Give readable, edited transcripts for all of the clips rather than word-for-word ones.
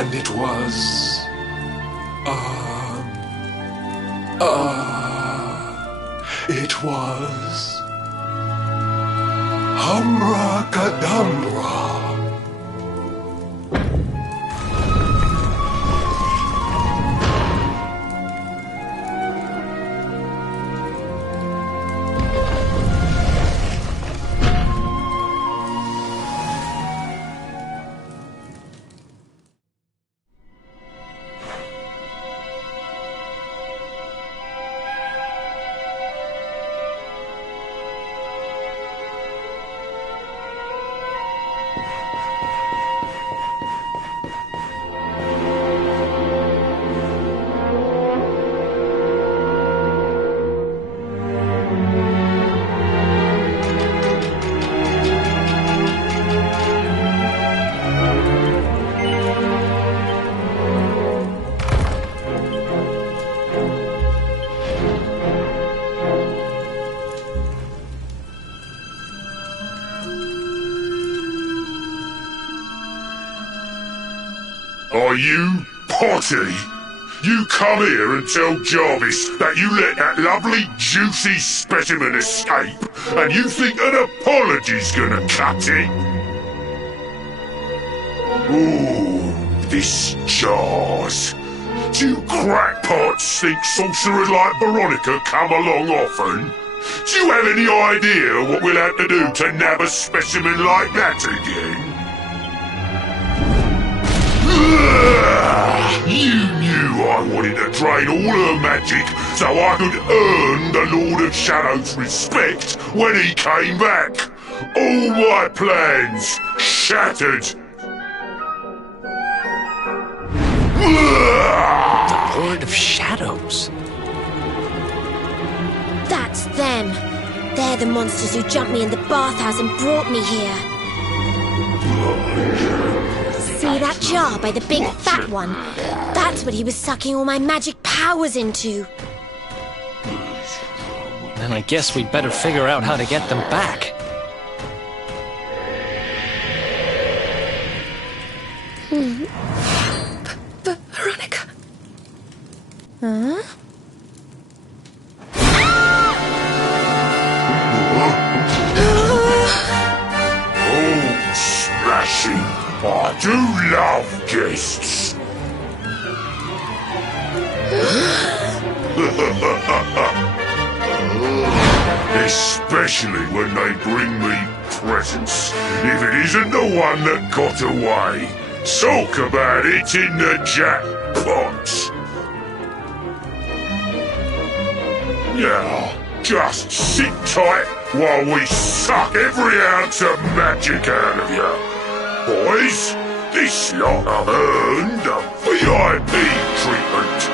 And it was... it was... Humracadabra. Are you Potty? You come here and tell Jarvis that you let that lovely juicy specimen escape, and you think an apology's gonna cut it? Ooh, this jars. Do you crackpots think sorcerers like Veronica come along often? Do you have any idea what we'll have to do to nab a specimen like that again? You knew I wanted to drain all her magic so I could earn the Lord of Shadow's respect when he came back. All my plans shattered. The Lord of Shadows? That's them. They're the monsters who jumped me in the bathhouse and brought me here. See that jar by the big fat one? That's what he was sucking all my magic powers into. Then I guess we'd better figure out how to get them back. Veronica. Huh? Oh, splashing. I do love guests. Especially when they bring me presents. If it isn't the one that got away. Talk about it in the jackpot. Now, just sit tight while we suck every ounce of magic out of you. Boys, this lot have earned a VIP treatment.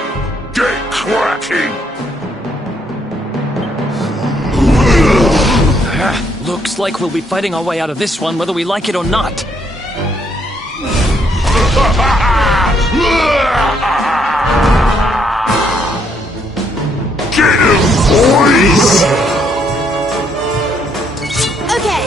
Get cracking! Looks like we'll be fighting our way out of this one whether we like it or not. Get him, boys! Okay.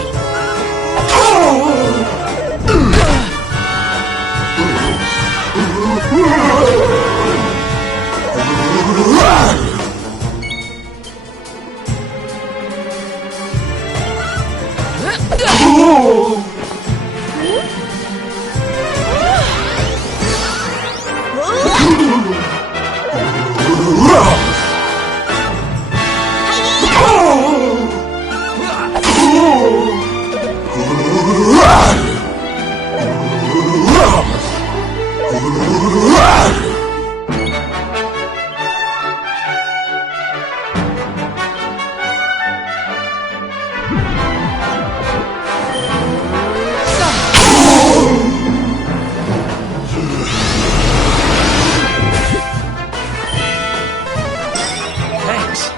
Thanks.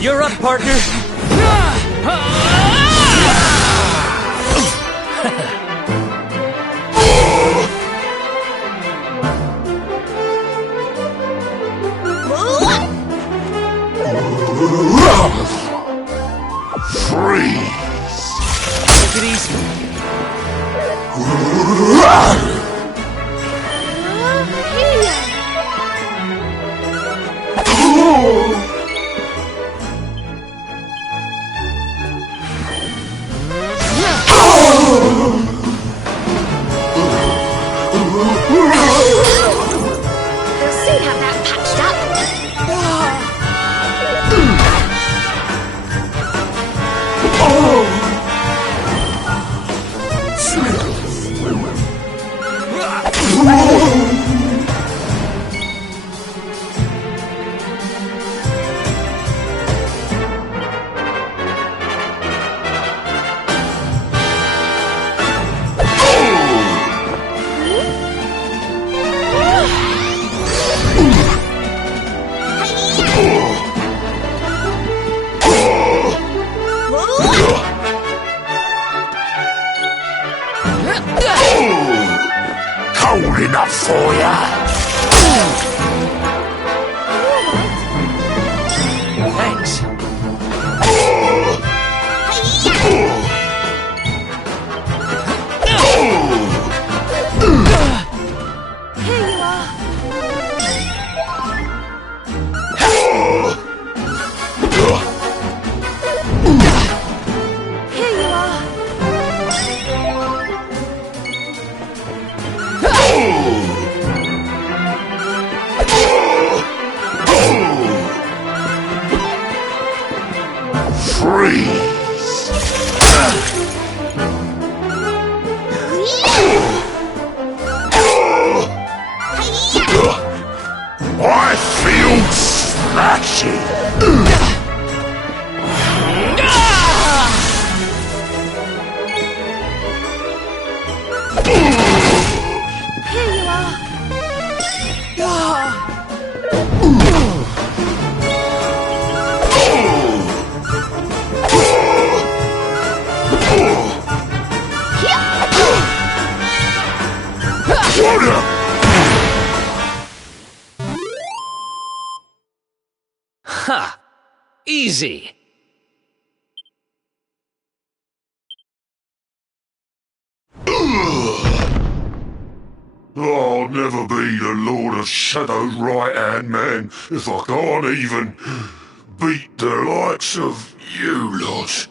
You're up, partner. We'll soon have that patched up. Cold enough for ya? Thanks. I feel slashy. Ha! Easy. I'll never be the Lord of Shadow's right-hand man if I can't even beat the likes of you lot.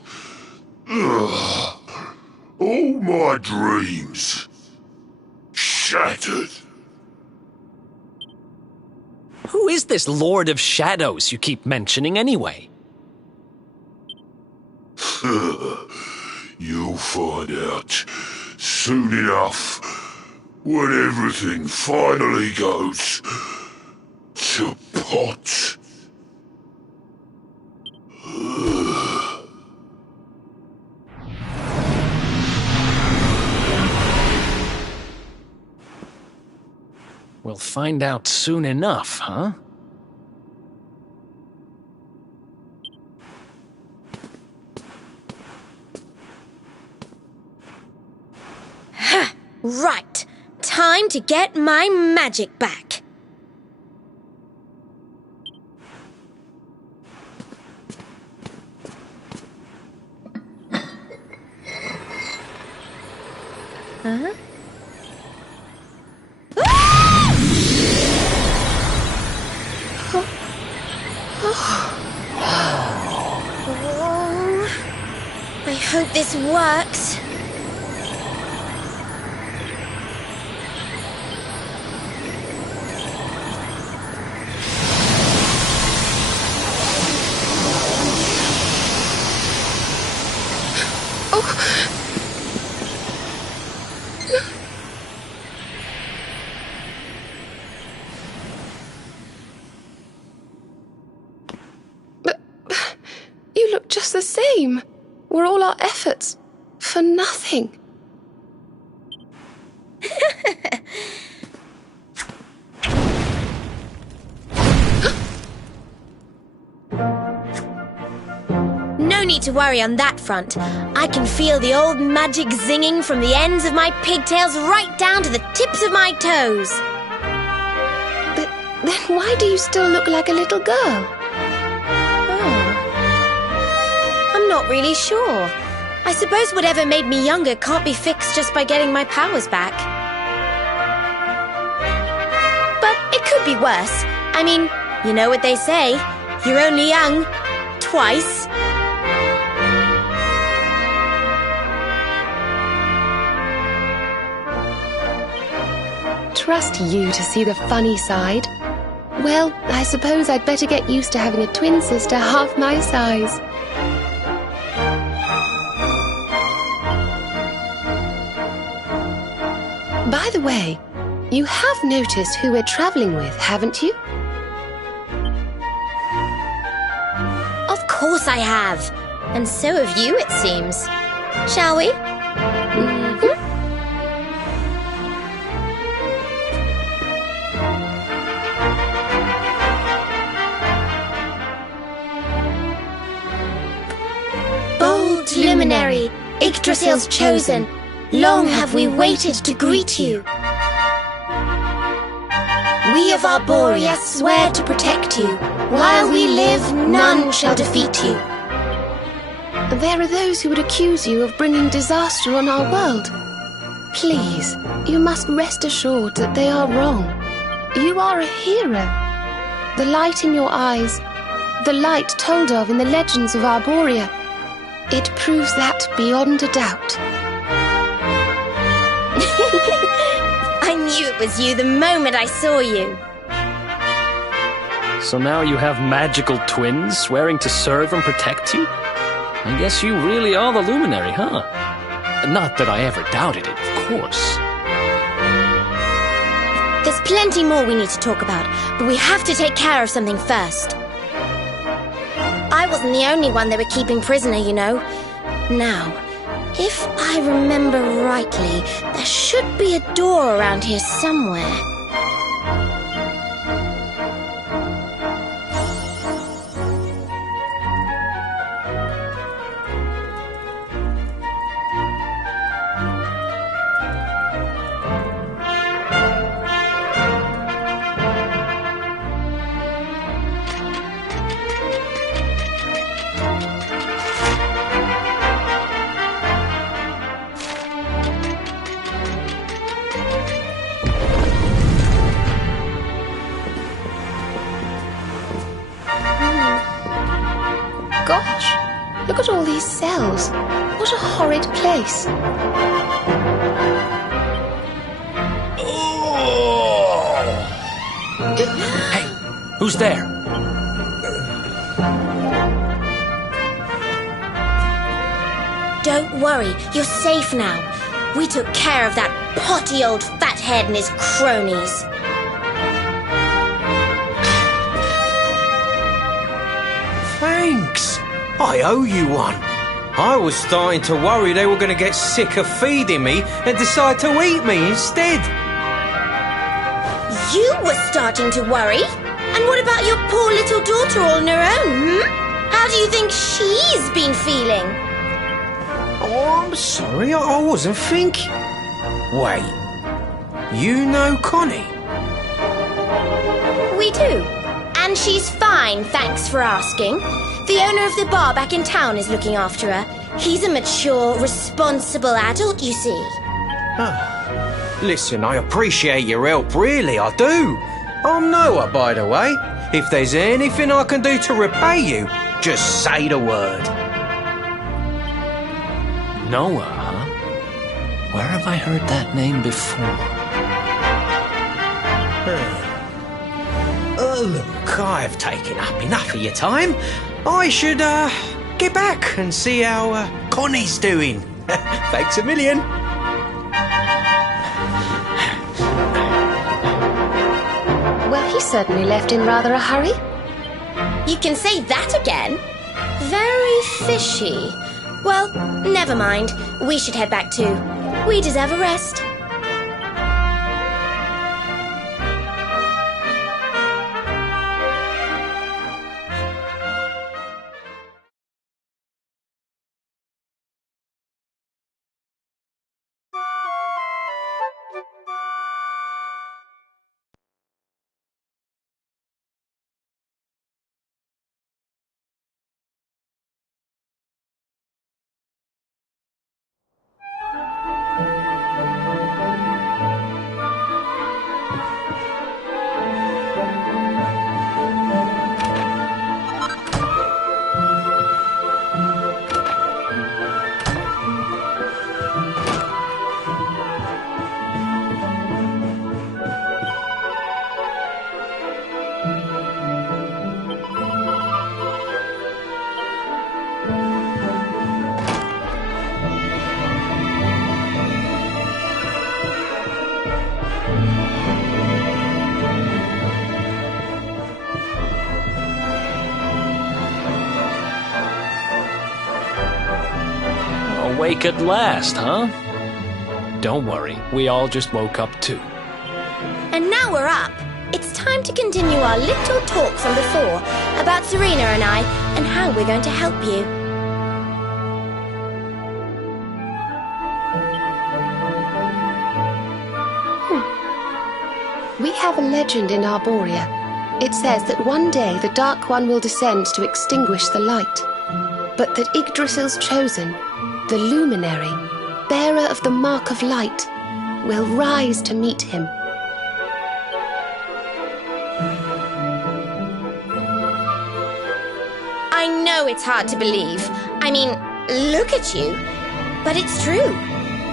Ugh. All my dreams shattered. Who is this Lord of Shadows you keep mentioning anyway? You'll find out soon enough when everything finally goes to pot. We'll find out soon enough, huh? Right. Time to get my magic back. Huh? I hope this works. You look just the same. Were all our efforts for nothing? No need to worry on that front. I can feel the old magic zinging from the ends of my pigtails right down to the tips of my toes. But then why do you still look like a little girl? I'm not really sure. I suppose whatever made me younger can't be fixed just by getting my powers back. But it could be worse. I mean, you know what they say. You're only young twice. trust you to see the funny side. Well, I suppose I'd better get used to having a twin sister half my size. By the way, you have noticed who we're traveling with, haven't you? Of course I have. And so have you, it seems. Shall we? Bold luminary, Yggdrasil's chosen, long have we waited to greet you. We of Arborea swear to protect you. While we live, none shall defeat you. There are those who would accuse you of bringing disaster on our world. Please, you must rest assured that they are wrong. You are a hero. The light in your eyes, the light told of in the legends of Arborea, it proves that beyond a doubt. I knew it was you the moment I saw you. So now you have magical twins swearing to serve and protect you? I guess you really are the luminary, huh? Not that I ever doubted it, of course. There's plenty more we need to talk about, but we have to take care of something first. I wasn't the only one they were keeping prisoner, you know. Now, if I remember rightly, there should be a door around here somewhere. Gosh, look at all these cells. What a horrid place. Hey, who's there? Don't worry, you're safe now. We took care of that potty old fathead and his cronies. Thanks. I owe you one. I was starting to worry they were going to get sick of feeding me and decide to eat me instead. You were starting to worry? And what about your poor little daughter all on her own, How do you think she's been feeling? Oh, I'm sorry, I wasn't thinking. Wait, you know Connie? We do. And she's fine, thanks for asking. The owner of the bar back in town is looking after her. He's a mature, responsible adult, you see. Listen, I appreciate your help, really, I do. I'm Noah, by the way. If there's anything I can do to repay you, just say the word. Noah, huh? Where have I heard that name before? Look, I've taken up enough of your time. I should, get back and see how, Connie's doing. Thanks a million. Well, he certainly left in rather a hurry. You can say that again? Very fishy. Well, never mind. We should head back too. We deserve a rest. awake at last, huh? Don't worry, we all just woke up too. And now we're up. It's time to continue our little talk from before about Serena and I and how we're going to help you. We have a legend in Arborea. It says that one day the Dark One will descend to extinguish the light, but that Yggdrasil's chosen, the Luminary, bearer of the Mark of Light, will rise to meet him. I know it's hard to believe. I mean, look at you. But it's true.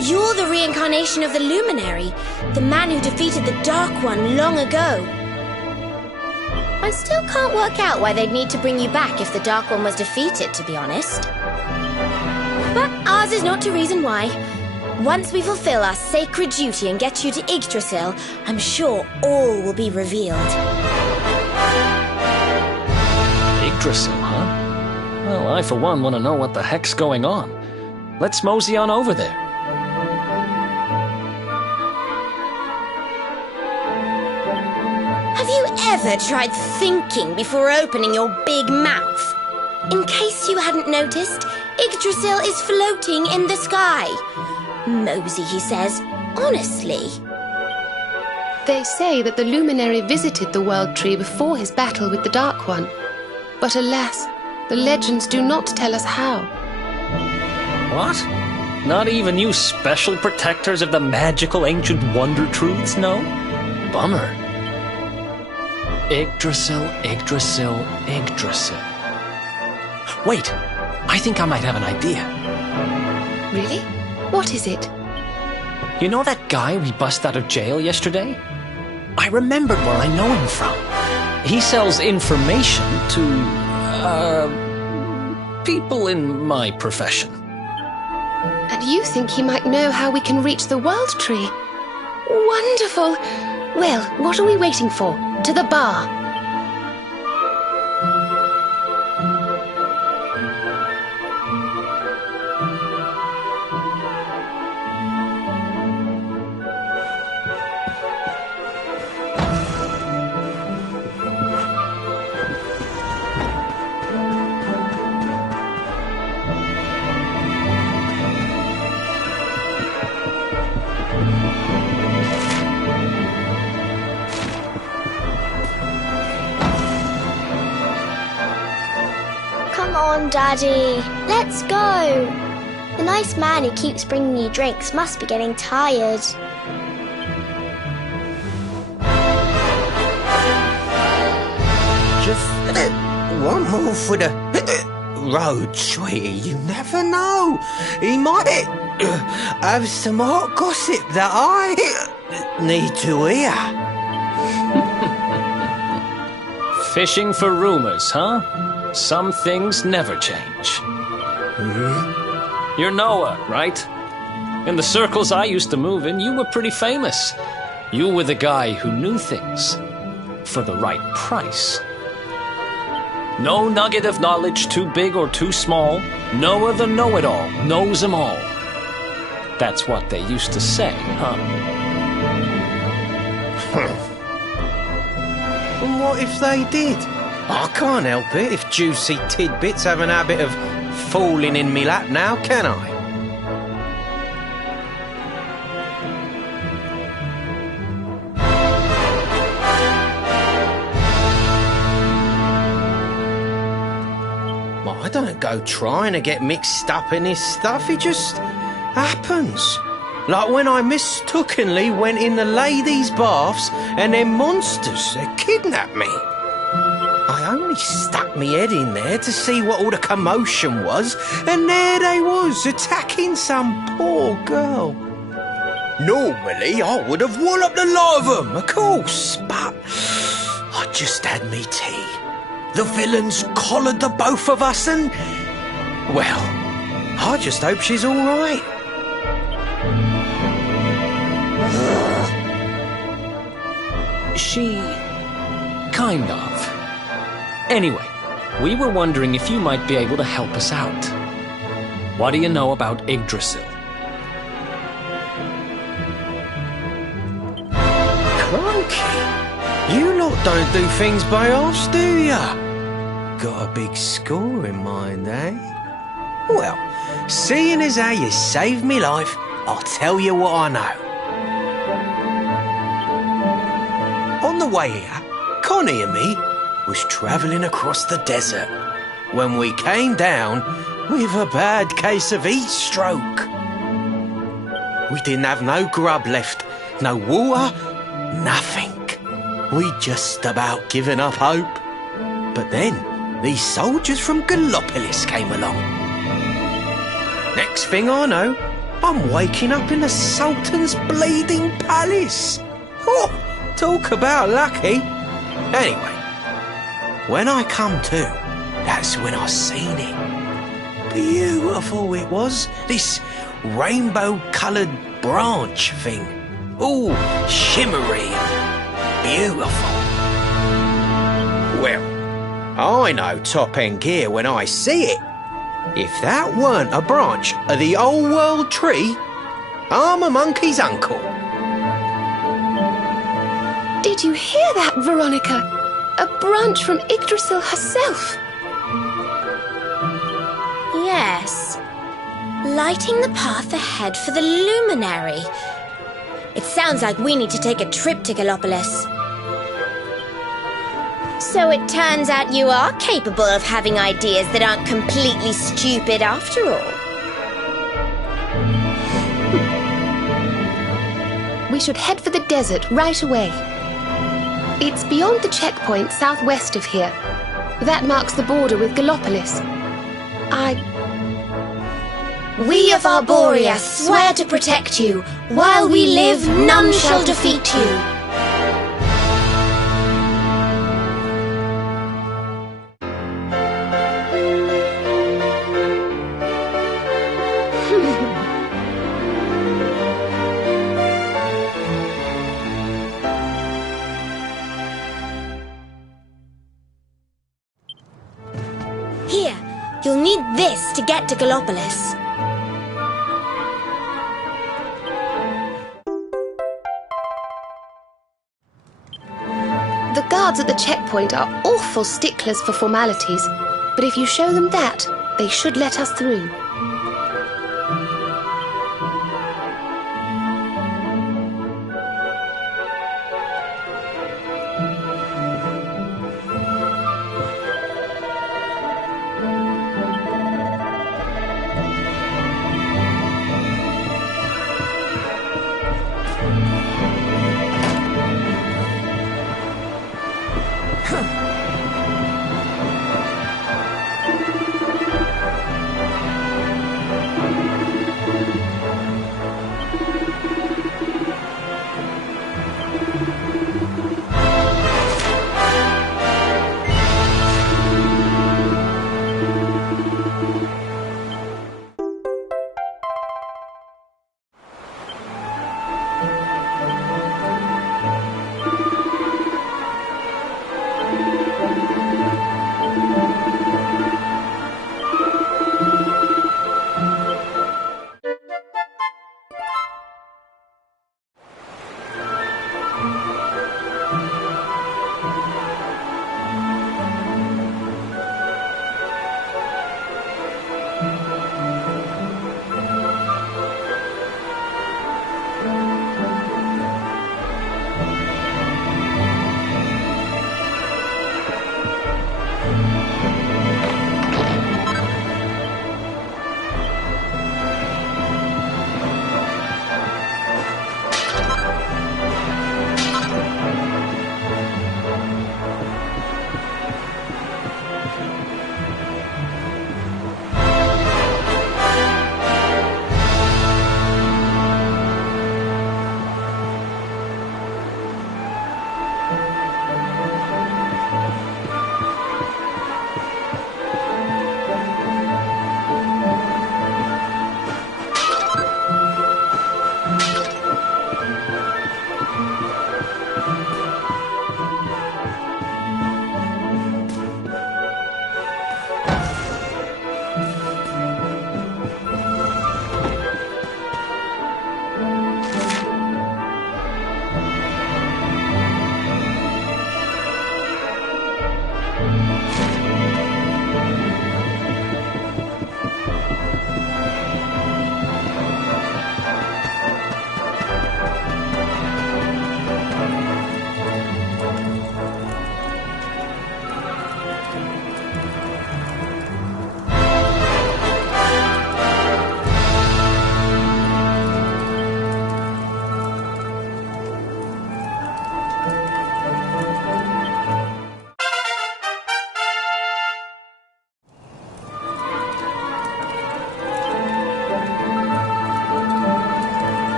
You're the reincarnation of the Luminary, the man who defeated the Dark One long ago. I still can't work out why they'd need to bring you back if the Dark One was defeated, to be honest. But ours is not to reason why. Once we fulfill our sacred duty and get you to Yggdrasil, I'm sure all will be revealed. Yggdrasil, huh? Well, I for one want to know what the heck's going on. Let's mosey on over there. Have you ever tried thinking before opening your big mouth? In case you hadn't noticed, Yggdrasil is floating in the sky. Mosey, he says. Honestly. They say that the Luminary visited the World Tree before his battle with the Dark One. But alas, the legends do not tell us how. What? Not even you special protectors of the magical ancient wonder truths know? Bummer. Yggdrasil, Yggdrasil, Yggdrasil. Wait, I think I might have an idea. Really? What is it? You know that guy we bust out of jail yesterday? I remembered where I know him from. He sells information to, people in my profession. And you think he might know how we can reach the World Tree? Wonderful! Well, what are we waiting for? To the bar! Come on, Daddy. Let's go. The nice man who keeps bringing you drinks must be getting tired. Just one more for the road, sweetie. You never know. He might have some hot gossip that I need to hear. Fishing for rumors, huh? Some things never change. You're Noah, right? In the circles I used to move in, you were pretty famous. You were the guy who knew things for the right price. No nugget of knowledge too big or too small. Noah the know-it-all knows them all. That's what they used to say, huh? And what if they did? I can't help it if juicy tidbits have an habit of falling in me lap now, can I? Well, I don't go trying to get mixed up in this stuff, it just happens. Like when I mistakenly went in the ladies' baths and them monsters, they kidnapped me. I only stuck me head in there to see what all the commotion was, and there they was, attacking some poor girl. Normally, I would have walloped the lot of them, of course, but I just had me tea. The villains collared the both of us and... well, I just hope she's all right. She... kind of. Anyway, we were wondering if you might be able to help us out. What do you know about Yggdrasil? Crikey! You lot don't do things by halves, do ya? Got a big score in mind, eh? Well, seeing as how you saved me life, I'll tell you what I know. On the way here, Connie and me was travelling across the desert when we came down with a bad case of heat stroke. We didn't have no grub left, no water, nothing. We'd just about given up hope. But then these soldiers from Gallopolis came along. Next thing I know, I'm waking up in the Sultan's bleeding palace. Oh, talk about lucky. Anyway, when I come to, that's when I seen it. Beautiful it was, this rainbow-coloured branch thing. All shimmery and beautiful. Well, I know top-end gear when I see it. If that weren't a branch of the old world tree, I'm a monkey's uncle. Did you hear that, Veronica? A branch from Yggdrasil herself. Yes. Lighting the path ahead for the luminary. It sounds like we need to take a trip to Gallopolis. So it turns out you are capable of having ideas that aren't completely stupid after all. We should head for the desert right away. It's beyond the checkpoint southwest of here. That marks the border with Gallopolis. We of Arborea swear to protect you. While we live, none shall defeat you. Here, you'll need this to get to Gallopolis. The guards at the checkpoint are awful sticklers for formalities, but if you show them that, they should let us through.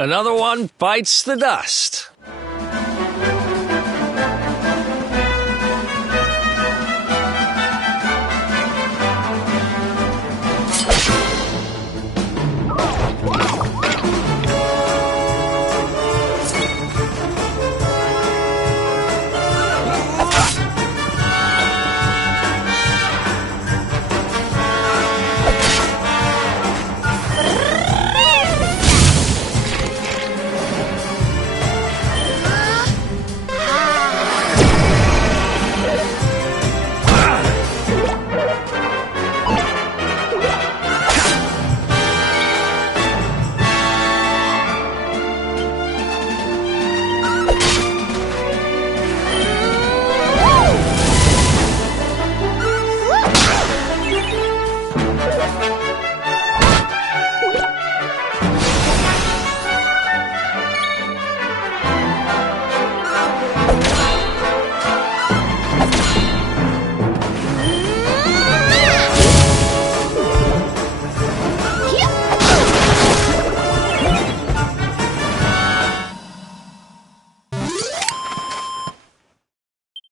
Another one bites the dust.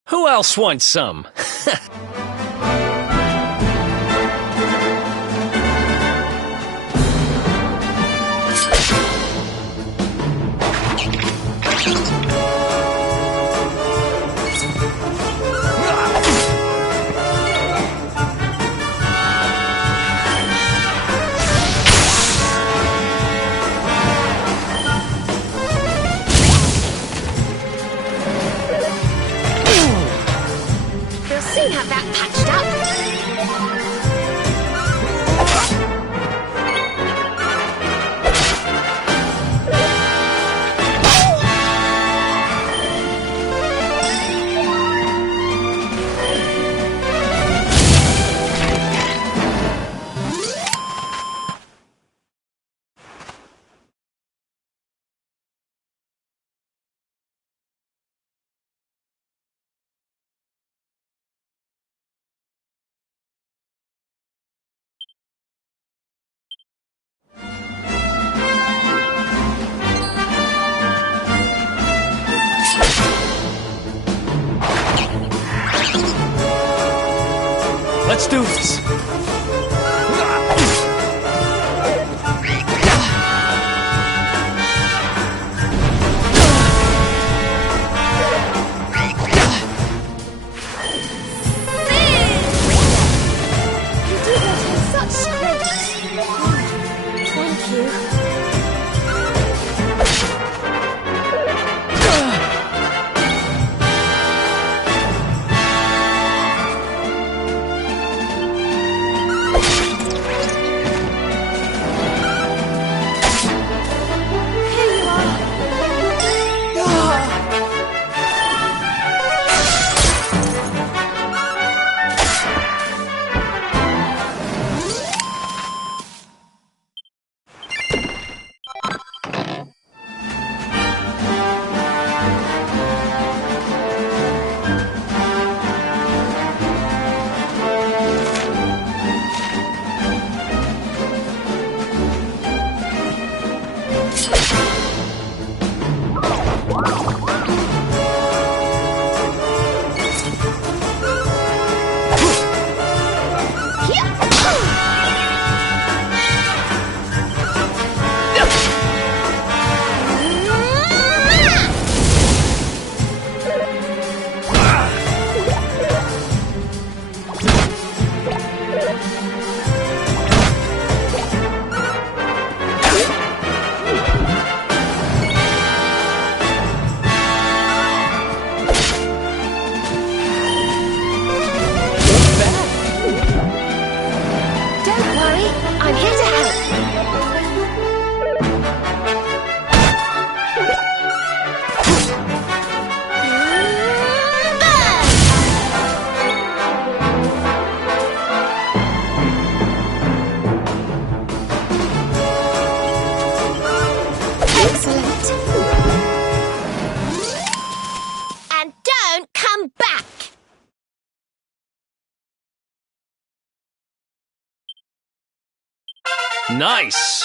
Who else wants some? We'll soon have that patched up. Let's do this. You do that in such script. Thank you. Here you are. Don't worry, I'm here to help. Excellent. And don't come back. Nice.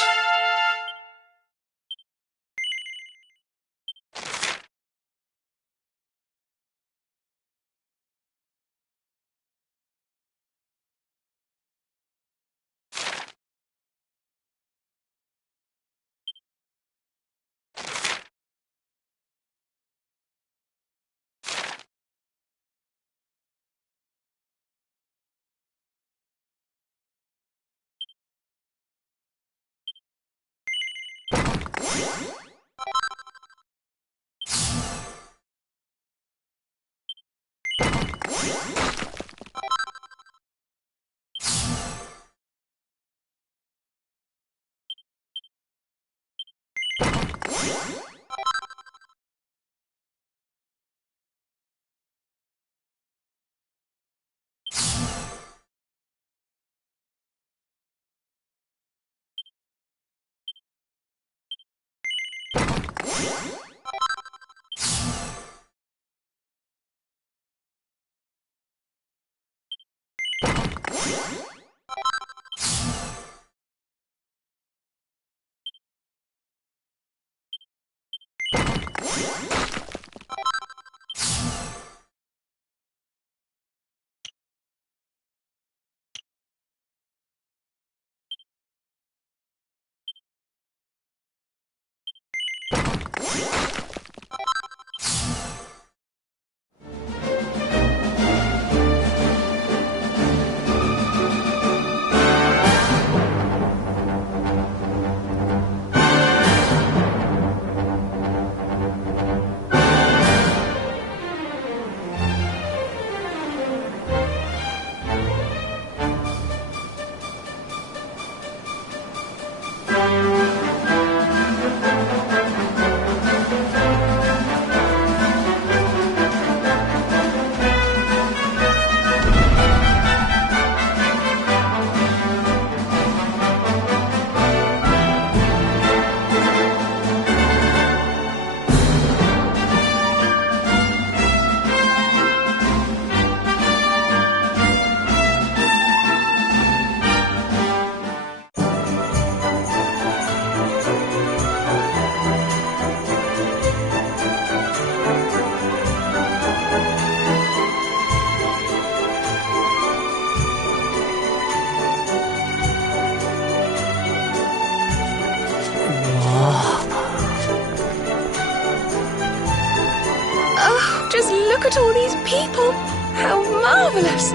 Just look at all these people! How marvellous!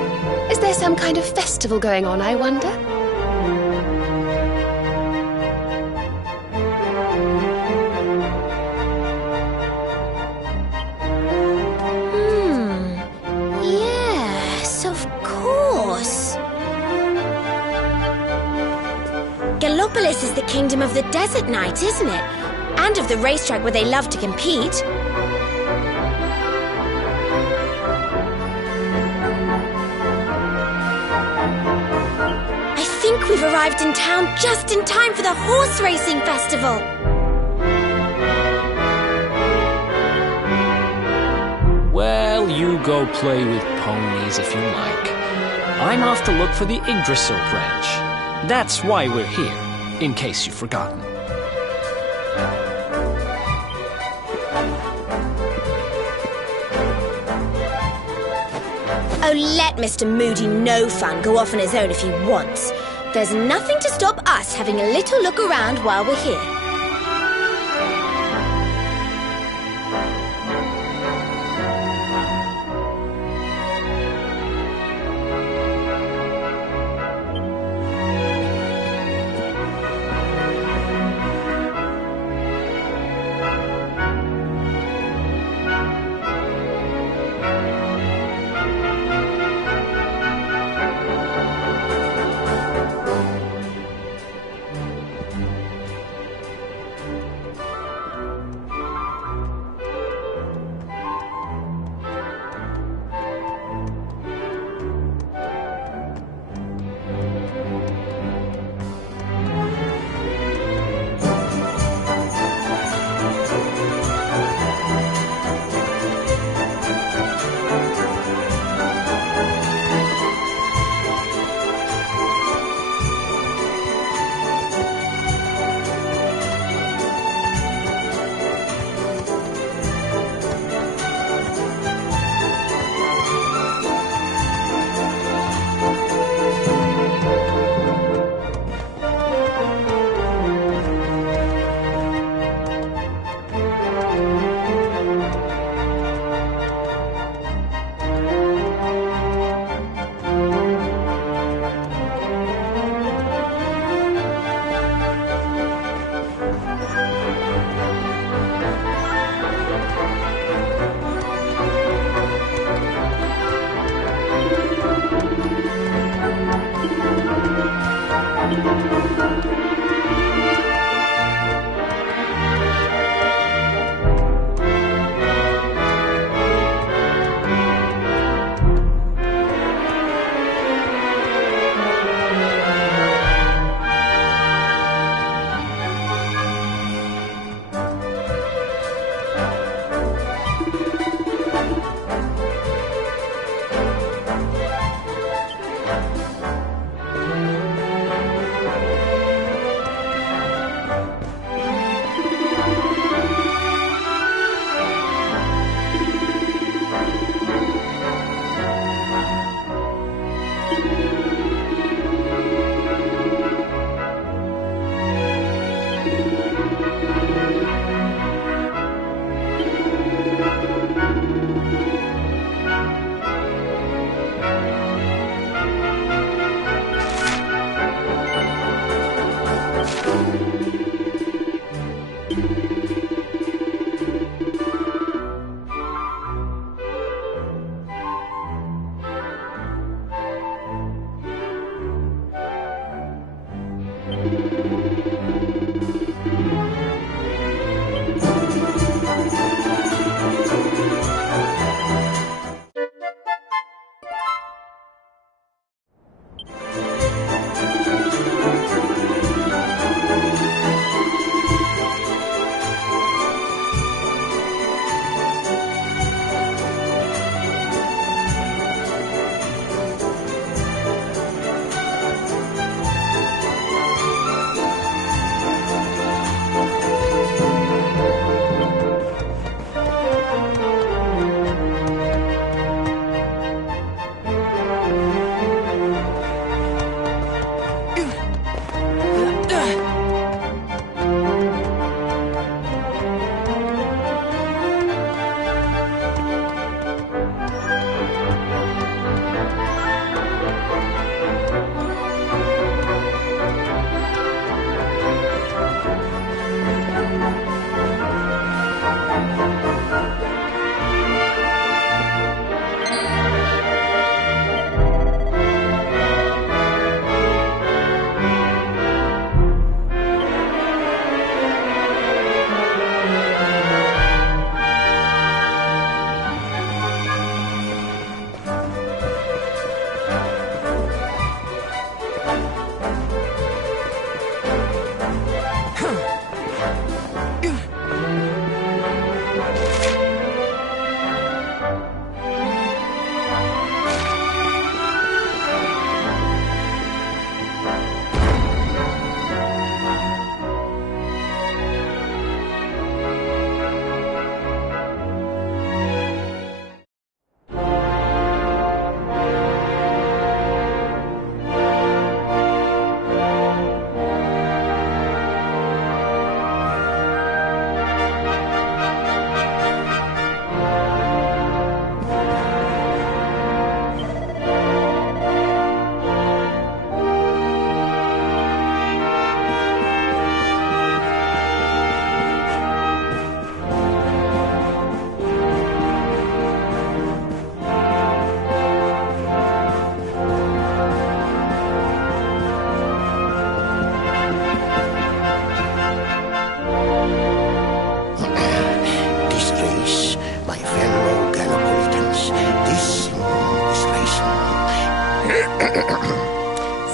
Is there some kind of festival going on, I wonder? Yes, of course. Gallopolis is the kingdom of the desert knight, isn't it? And of the racetrack where they love to compete. I think we've arrived in town just in time for the horse racing festival. Well, you go play with ponies if you like. I'm off to look for the Yggdrasil branch. That's why we're here, in case you've forgotten. Oh, let Mr. Moody No Fun go off on his own if he wants. There's nothing to stop us having a little look around while we're here.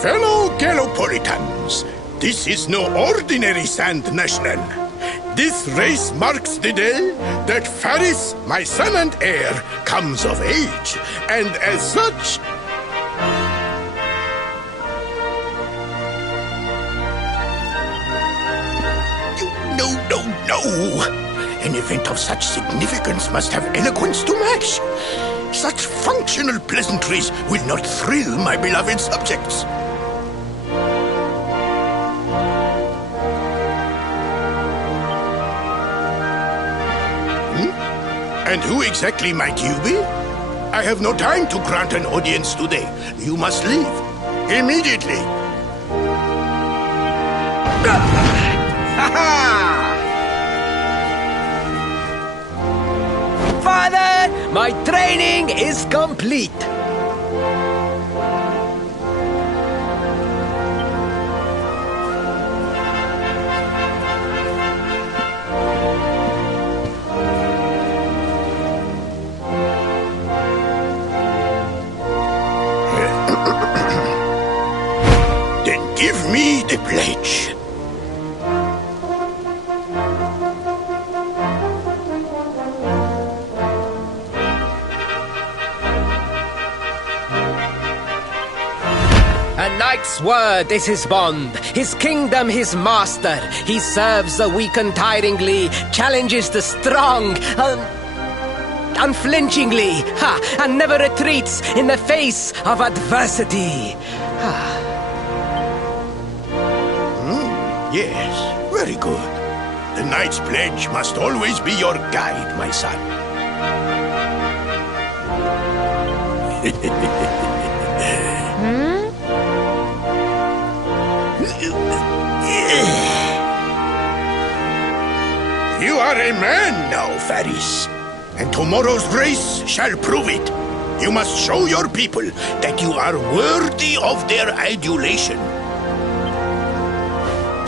Fellow Gallopolitans, this is no ordinary Sand National. This race marks the day that Faris, my son and heir, comes of age, and as such... No. An event of such significance must have eloquence to match. Such functional pleasantries will not thrill my beloved subjects. And who exactly might you be? I have no time to grant an audience today. You must leave. Immediately. Father, my training is complete. Then give me the pledge. A knight's word is his bond, his kingdom his master. He serves the weak untiringly, challenges the strong unflinchingly, and never retreats in the face of adversity. Yes, very good. The knight's pledge must always be your guide, my son. You are a man now, Faris. And tomorrow's race shall prove it. You must show your people that you are worthy of their adulation.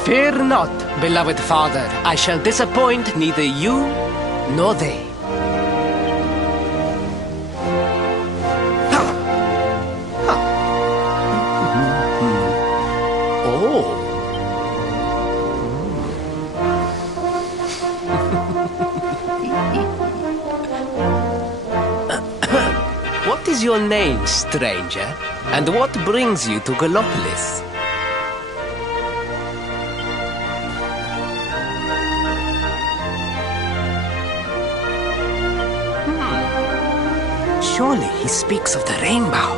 Fear not, beloved father. I shall disappoint neither you nor they. What is your name, stranger? And what brings you to Gallopolis? Surely he speaks of the rainbow.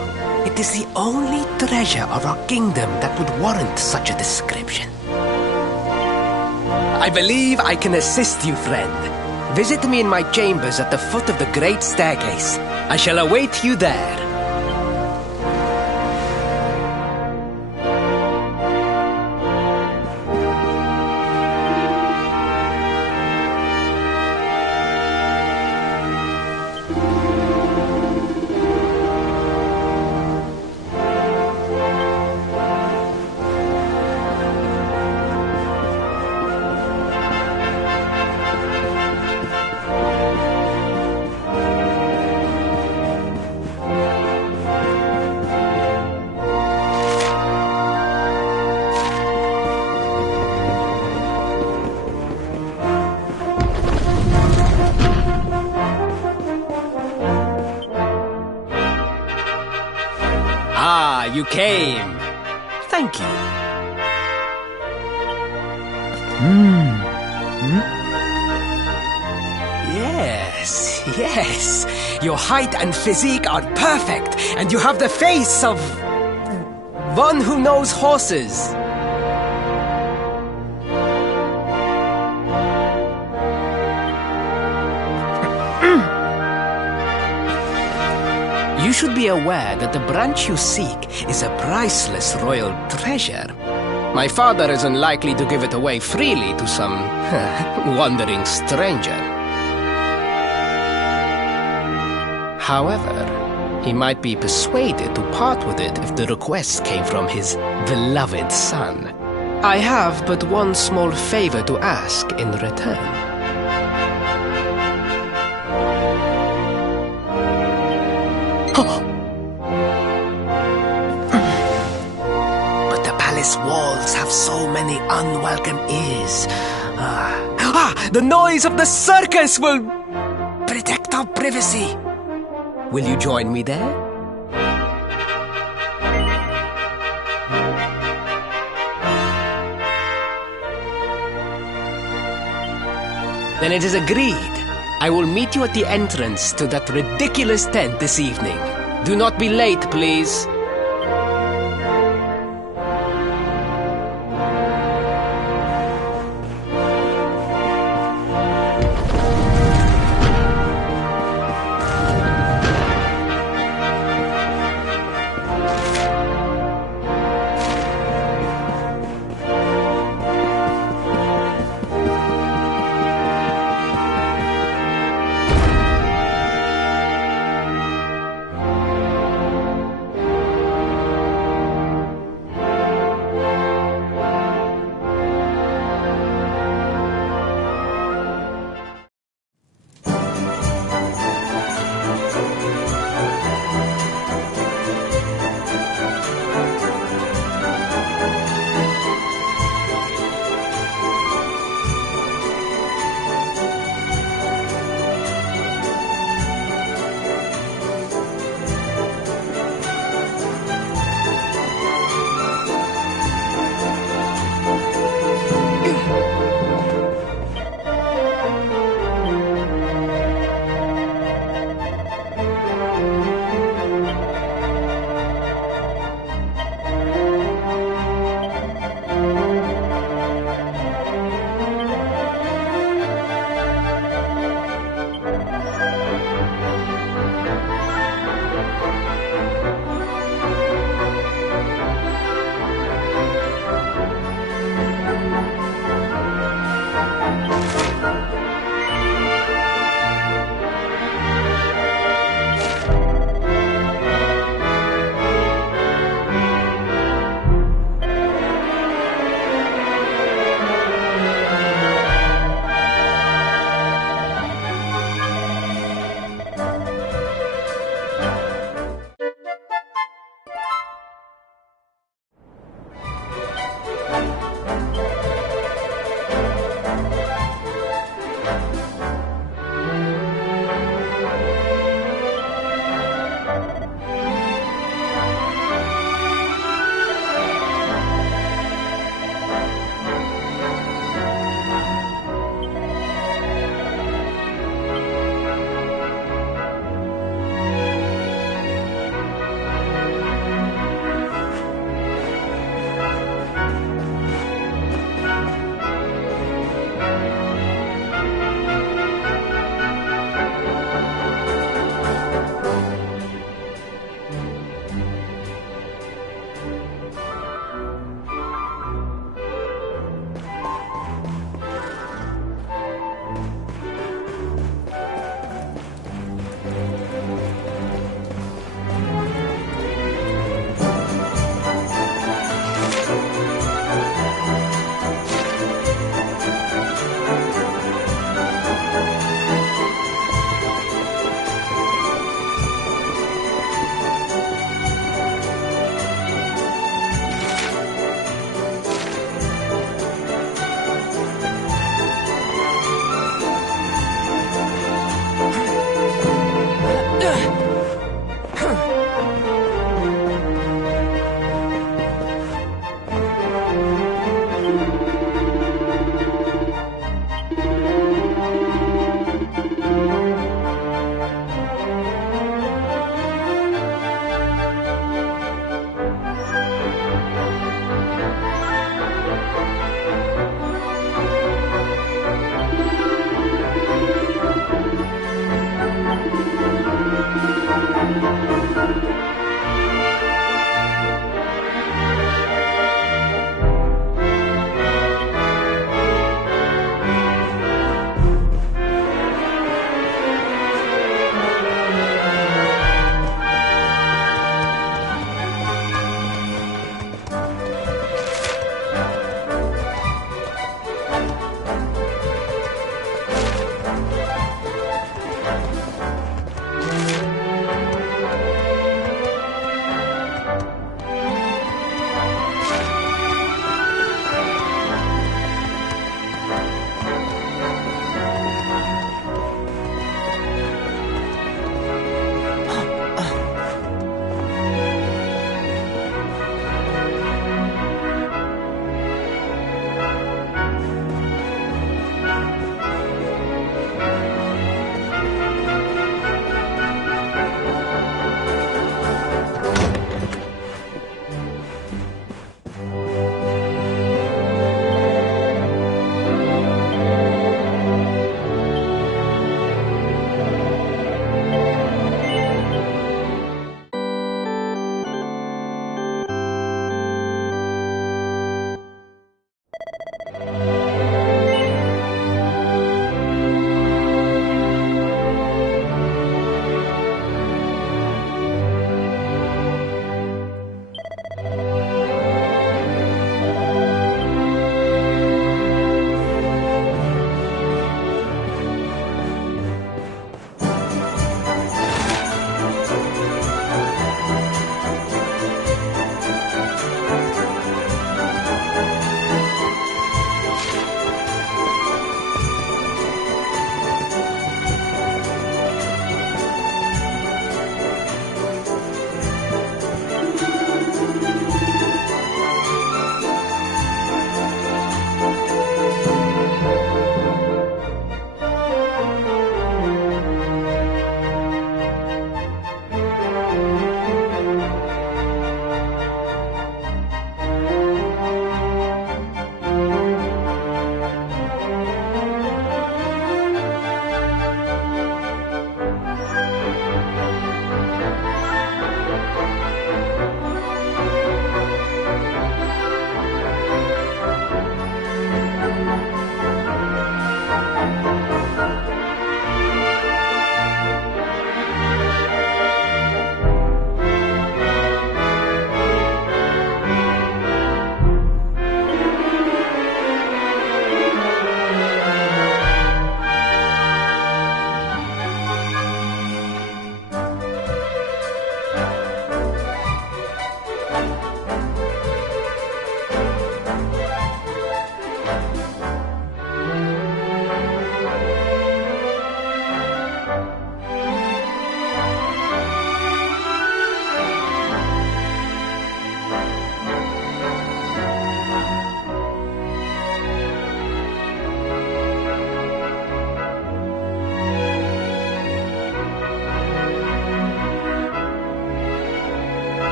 It is the only treasure of our kingdom that would warrant such a description. I believe I can assist you, friend. Visit me in my chambers at the foot of the great staircase. I shall await you there. You came. Thank you. Yes. Your height and physique are perfect, and you have the face of one who knows horses. You should be aware that the branch you seek is a priceless royal treasure. My father isn't likely to give it away freely to some wandering stranger. However, he might be persuaded to part with it if the request came from his beloved son. I have but one small favor to ask in return. have so many unwelcome ears. The noise of the circus will protect our privacy. Will you join me there? Then it is agreed. I will meet you at the entrance to that ridiculous tent this evening. Do not be late, please.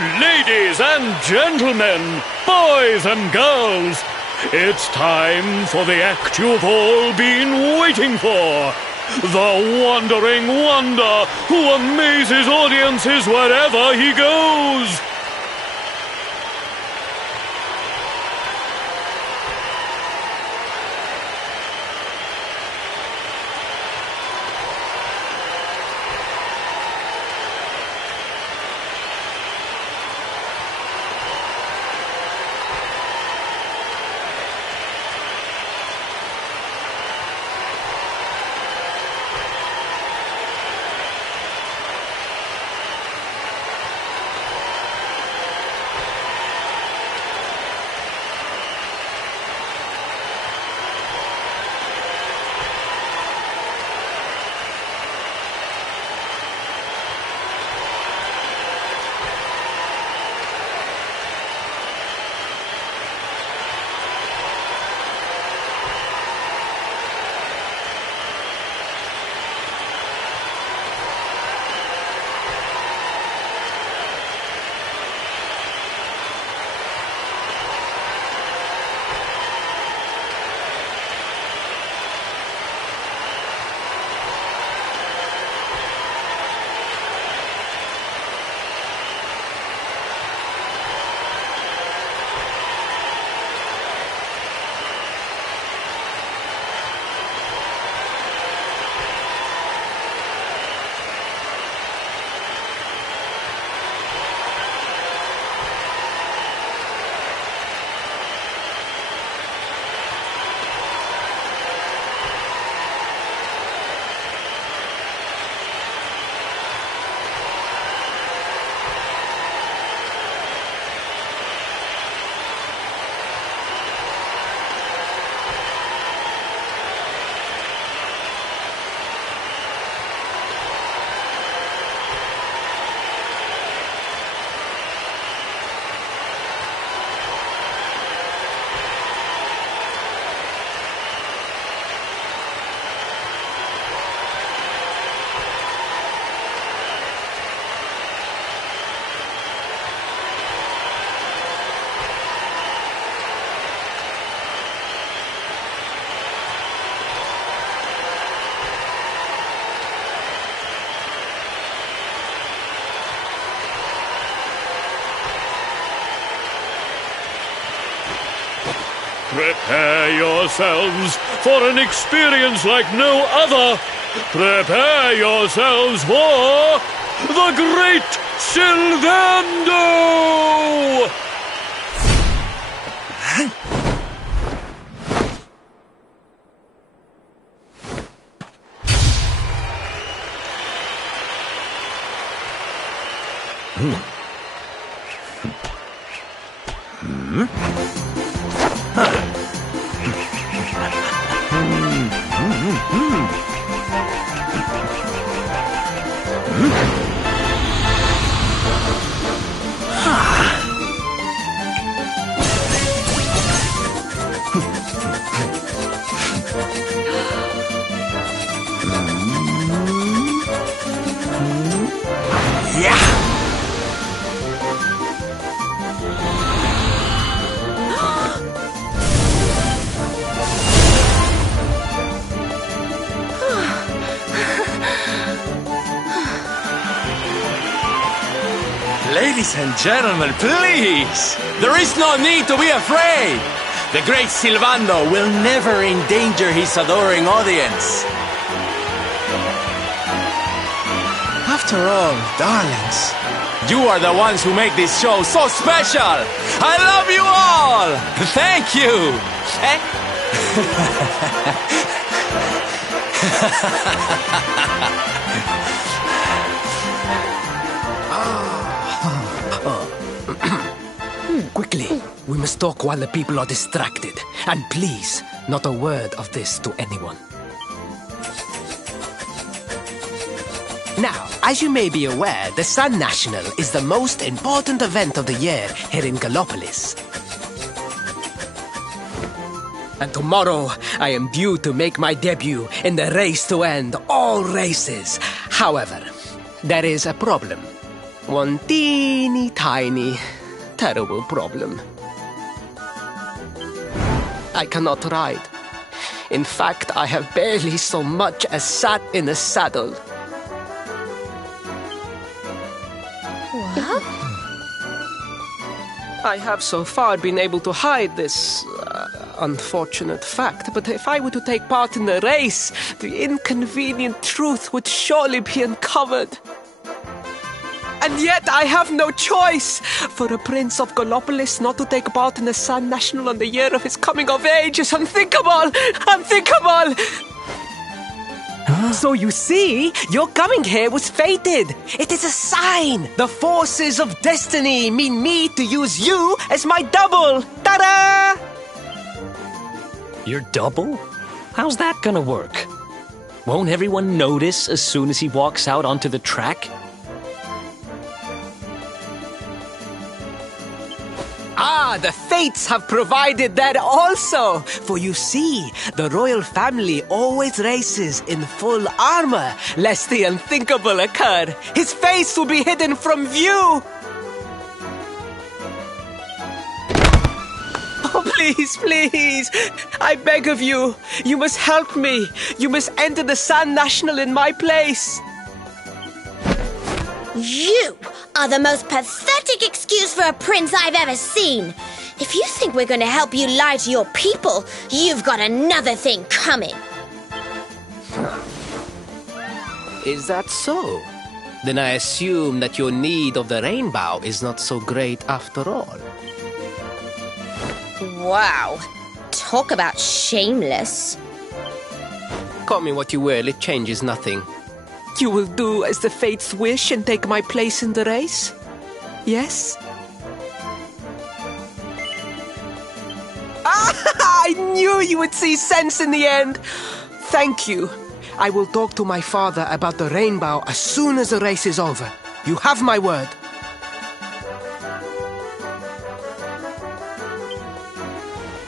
Ladies and gentlemen, boys and girls, it's time for the act you've all been waiting for. The Wandering Wonder, who amazes audiences wherever he goes. Prepare yourselves for an experience like no other. Prepare yourselves for the Great Sylvando! Ladies and gentlemen, please! There is no need to be afraid! The great Sylvando will never endanger his adoring audience. After all, darlings, you are the ones who make this show so special! I love you all! Thank you! Quickly, we must talk while the people are distracted. And please, not a word of this to anyone. Now, as you may be aware, the Sun National is the most important event of the year here in Gallopolis. And tomorrow, I am due to make my debut in the race to end all races. However, there is a problem. One teeny tiny, terrible problem. I cannot ride. In fact, I have barely so much as sat in a saddle. What? I have so far been able to hide this unfortunate fact, but if I were to take part in the race, the inconvenient truth would surely be uncovered. And yet I have no choice. For a prince of Gallopolis not to take part in the Sand National on the year of his coming of age is unthinkable! Unthinkable! So you see, your coming here was fated. It is a sign. The forces of destiny mean me to use you as my double. Ta-da! Your double? How's that gonna work? Won't everyone notice as soon as he walks out onto the track? Ah, the fates have provided that also. For you see, the royal family always races in full armor, lest the unthinkable occur. His face will be hidden from view. Oh, please, please, I beg of you. You must help me. You must enter the Sand National in my place. You are the most pathetic excuse for a prince I've ever seen. If you think we're going to help you lie to your people, you've got another thing coming. Is that so? Then I assume that your need of the rainbow is not so great after all. Wow. Talk about shameless. Call me what you will, it changes nothing. You will do as the fates wish and take my place in the race? Yes? I knew you would see sense in the end. Thank you. I will talk to my father about the rainbow as soon as the race is over. You have my word.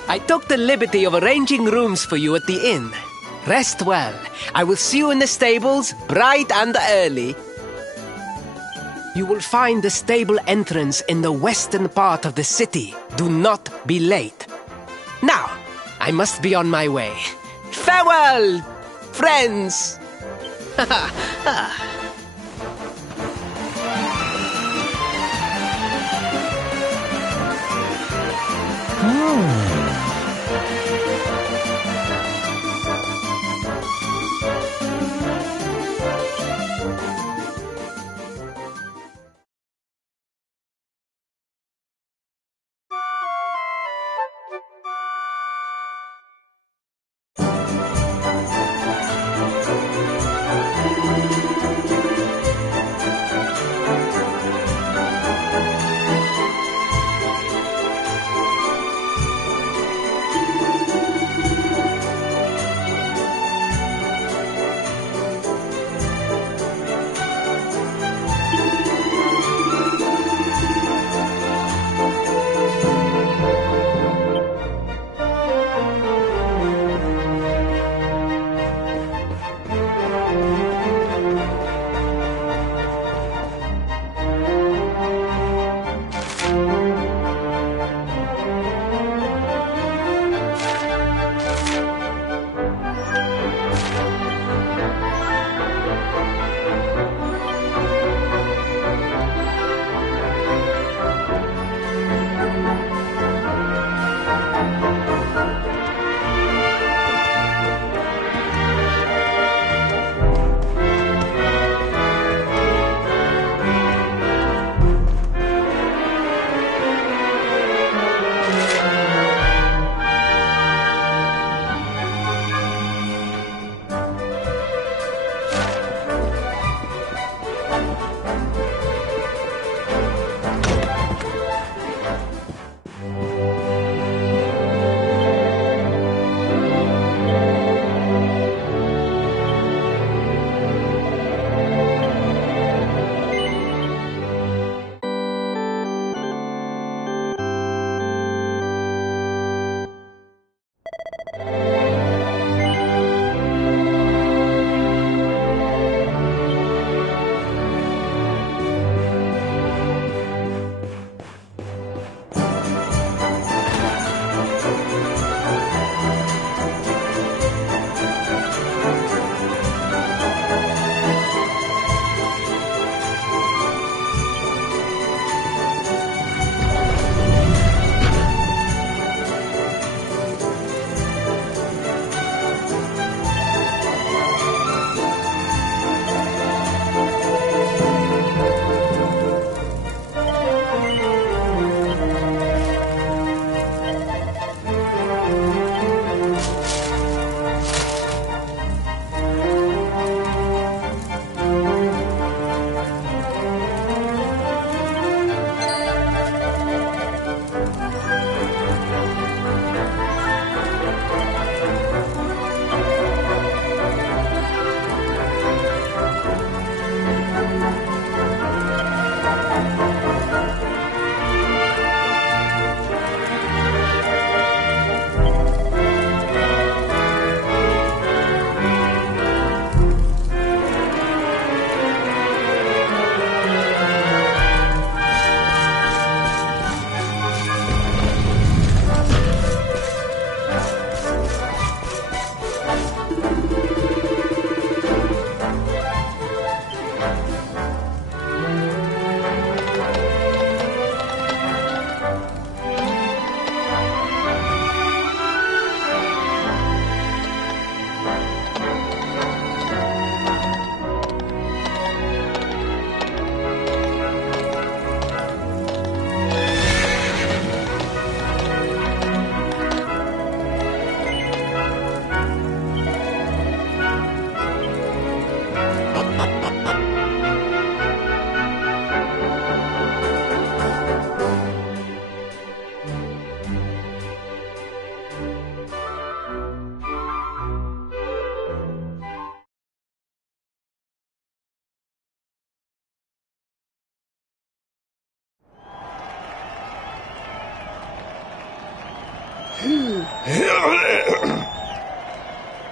I took the liberty of arranging rooms for you at the inn. Rest well. I will see you in the stables, bright and early. You will find the stable entrance in the western part of the city. Do not be late. Now, I must be on my way. Farewell, friends!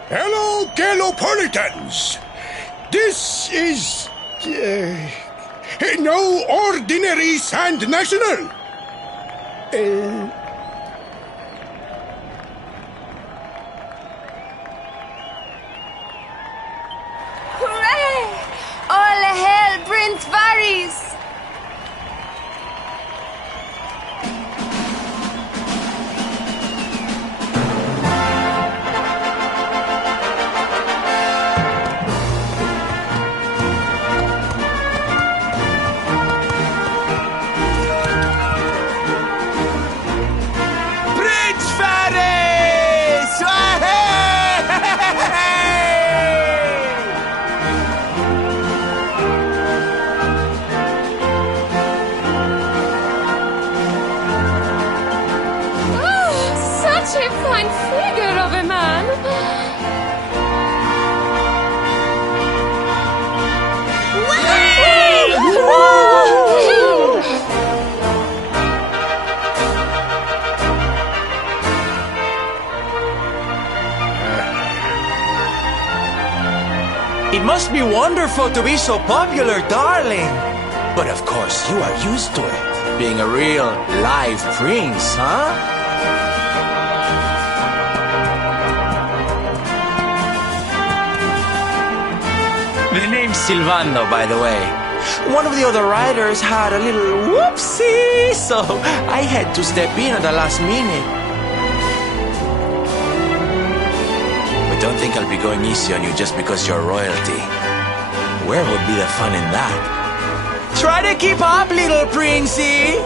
Hello, Galopolitans. This is no ordinary Sand National. Hooray! All hail Prince Varys! Prince Varys! Such a fine figure of a man! It must be wonderful to be so popular, darling. But of course, you are used to it. Being a real live prince, huh? The name's Silvando, by the way. One of the other riders had a little whoopsie, so I had to step in at the last minute. But don't think I'll be going easy on you just because you're royalty. Where would be the fun in that? Try to keep up, little princey!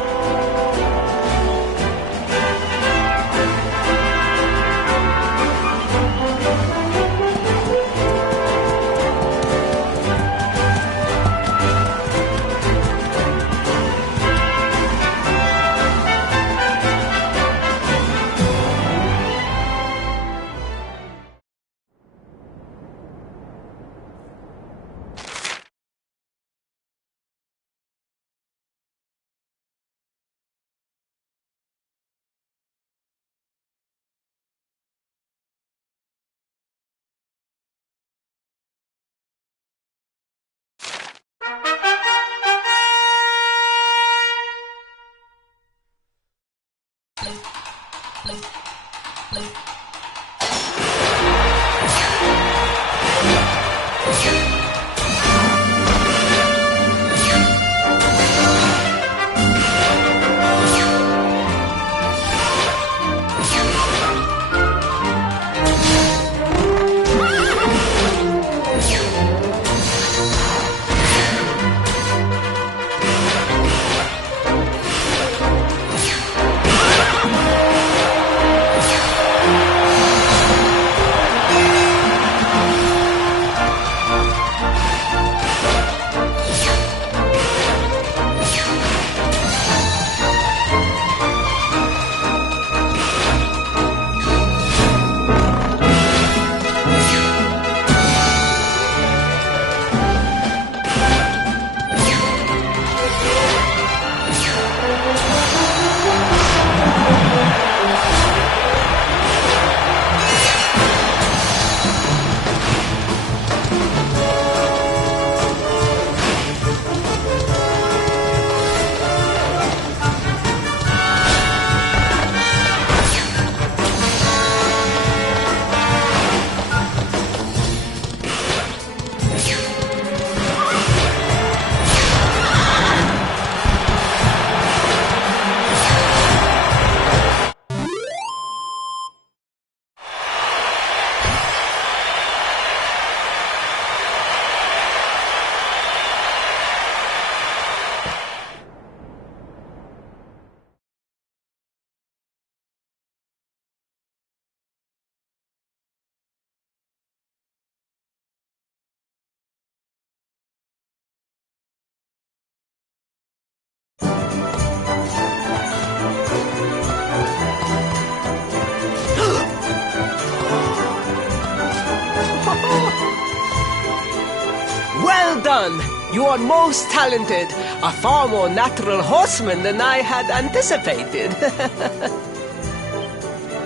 Well done! You are most talented. A far more natural horseman than I had anticipated.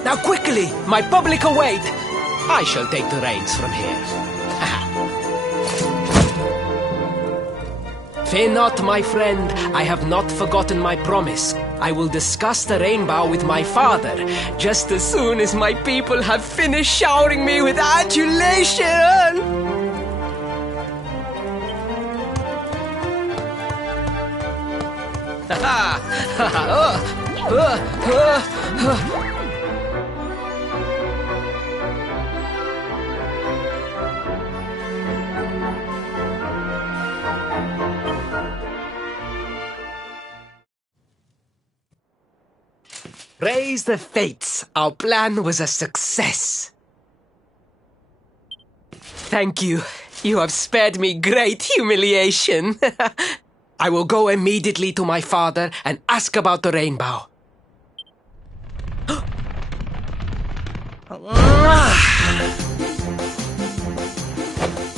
Now quickly, my public await. I shall take the reins from here. Fear not, my friend. I have not forgotten my promise. I will discuss the rainbow with my father, just as soon as my people have finished showering me with adulation. Praise the fates, our plan was a success. Thank you. You have spared me great humiliation. I will go immediately to my father and ask about the rainbow.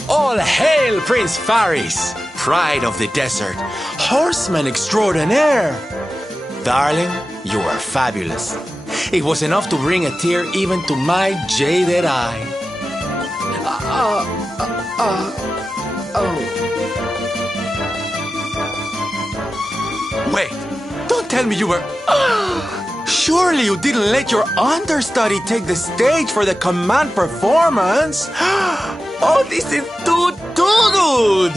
All hail Prince Faris, pride of the desert, horseman extraordinaire. Darling, you are fabulous. It was enough to bring a tear even to my jaded eye. Wait, don't tell me you were... Surely you didn't let your understudy take the stage for the command performance? Oh, this is too good!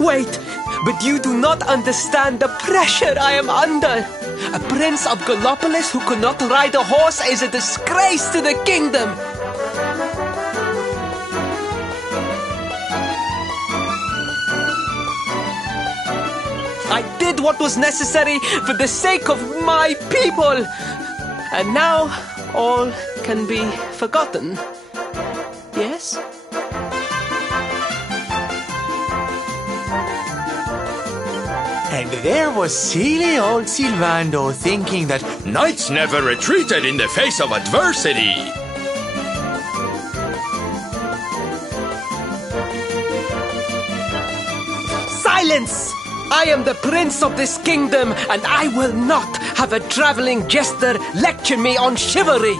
Wait! But you do not understand the pressure I am under. A prince of Gallopolis who could not ride a horse is a disgrace to the kingdom. I did what was necessary for the sake of my people. And now all can be forgotten. Yes? And there was silly old Silvando thinking that knights never retreated in the face of adversity. Silence! I am the prince of this kingdom, and I will not have a traveling jester lecture me on chivalry.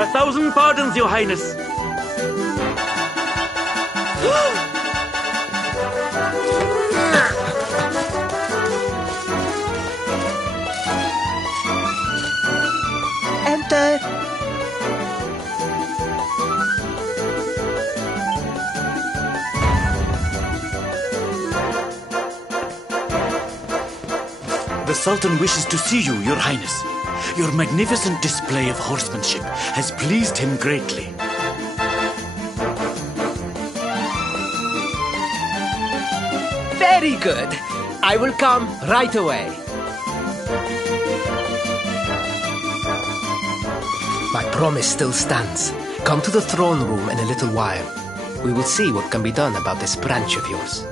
A thousand pardons, Your Highness. Enter. The Sultan wishes to see you, Your Highness. Your magnificent display of horsemanship has pleased him greatly. Very good. I will come right away. My promise still stands. Come to the throne room in a little while. We will see what can be done about this branch of yours.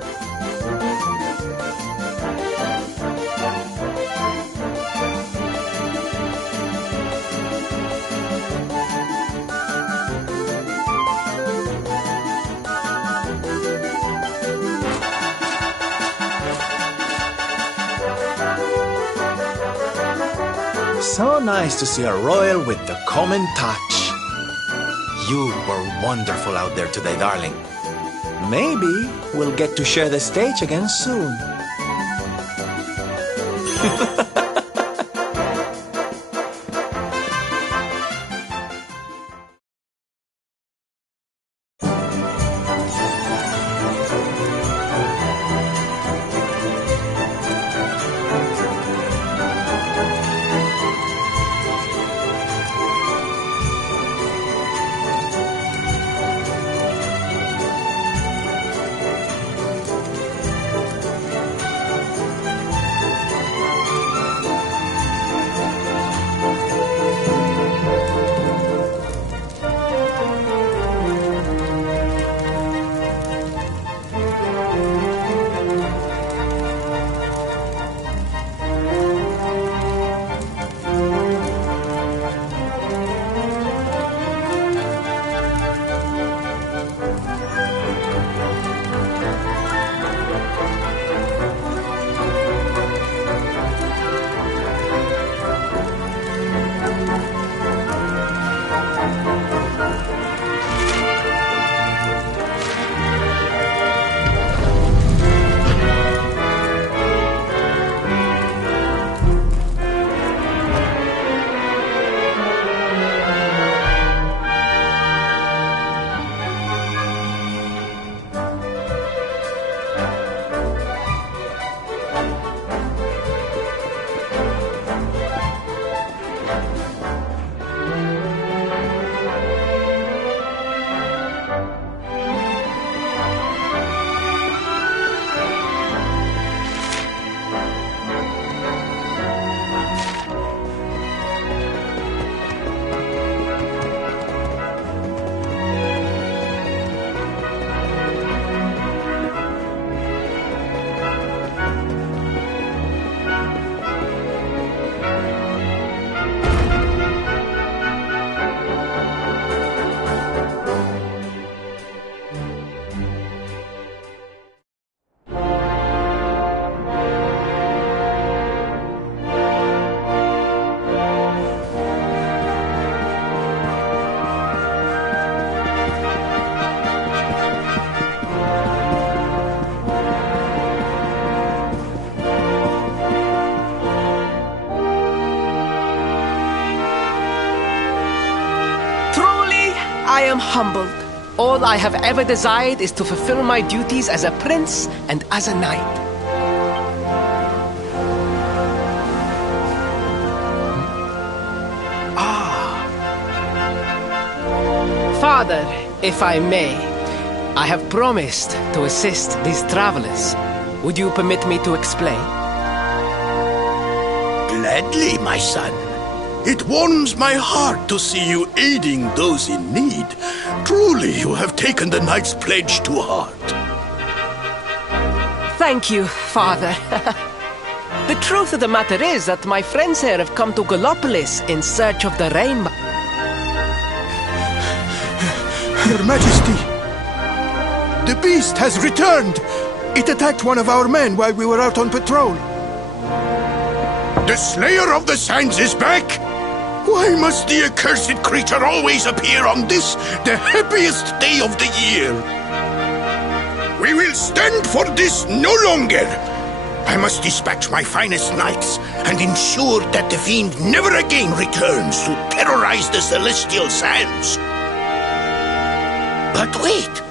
So nice to see a royal with the common touch. You were wonderful out there today, darling. Maybe we'll get to share the stage again soon. am humbled. All I have ever desired is to fulfill my duties as a prince and as a knight. Father, if I may, I have promised to assist these travelers. Would you permit me to explain? Gladly, my son. It warms my heart to see you aiding those in need. Truly, you have taken the knight's pledge to heart. Thank you, Father. The truth of the matter is that my friends here have come to Gallopolis in search of the rainbow. Your Majesty, the beast has returned. It attacked one of our men while we were out on patrol. The Slayer of the Sands is back? Why must the accursed creature always appear on this, the happiest day of the year? We will stand for this no longer. I must dispatch my finest knights and ensure that the fiend never again returns to terrorize the Celestial Sands. But wait!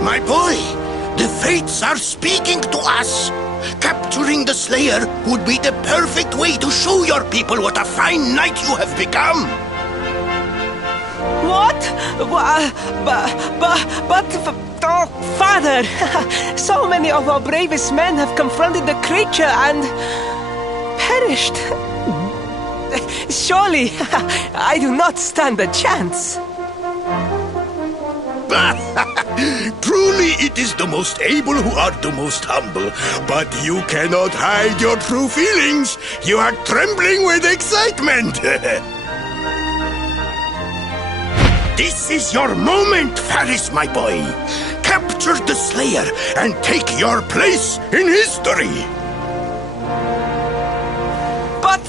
My boy, the fates are speaking to us. Capturing the Slayer would be the perfect way to show your people what a fine knight you have become. What? Oh, Father! So many of our bravest men have confronted the creature and perished. Surely, I do not stand a chance. Truly, it is the most able who are the most humble. But you cannot hide your true feelings. You are trembling with excitement. This is your moment, Faris, my boy. Capture the Slayer and take your place in history. But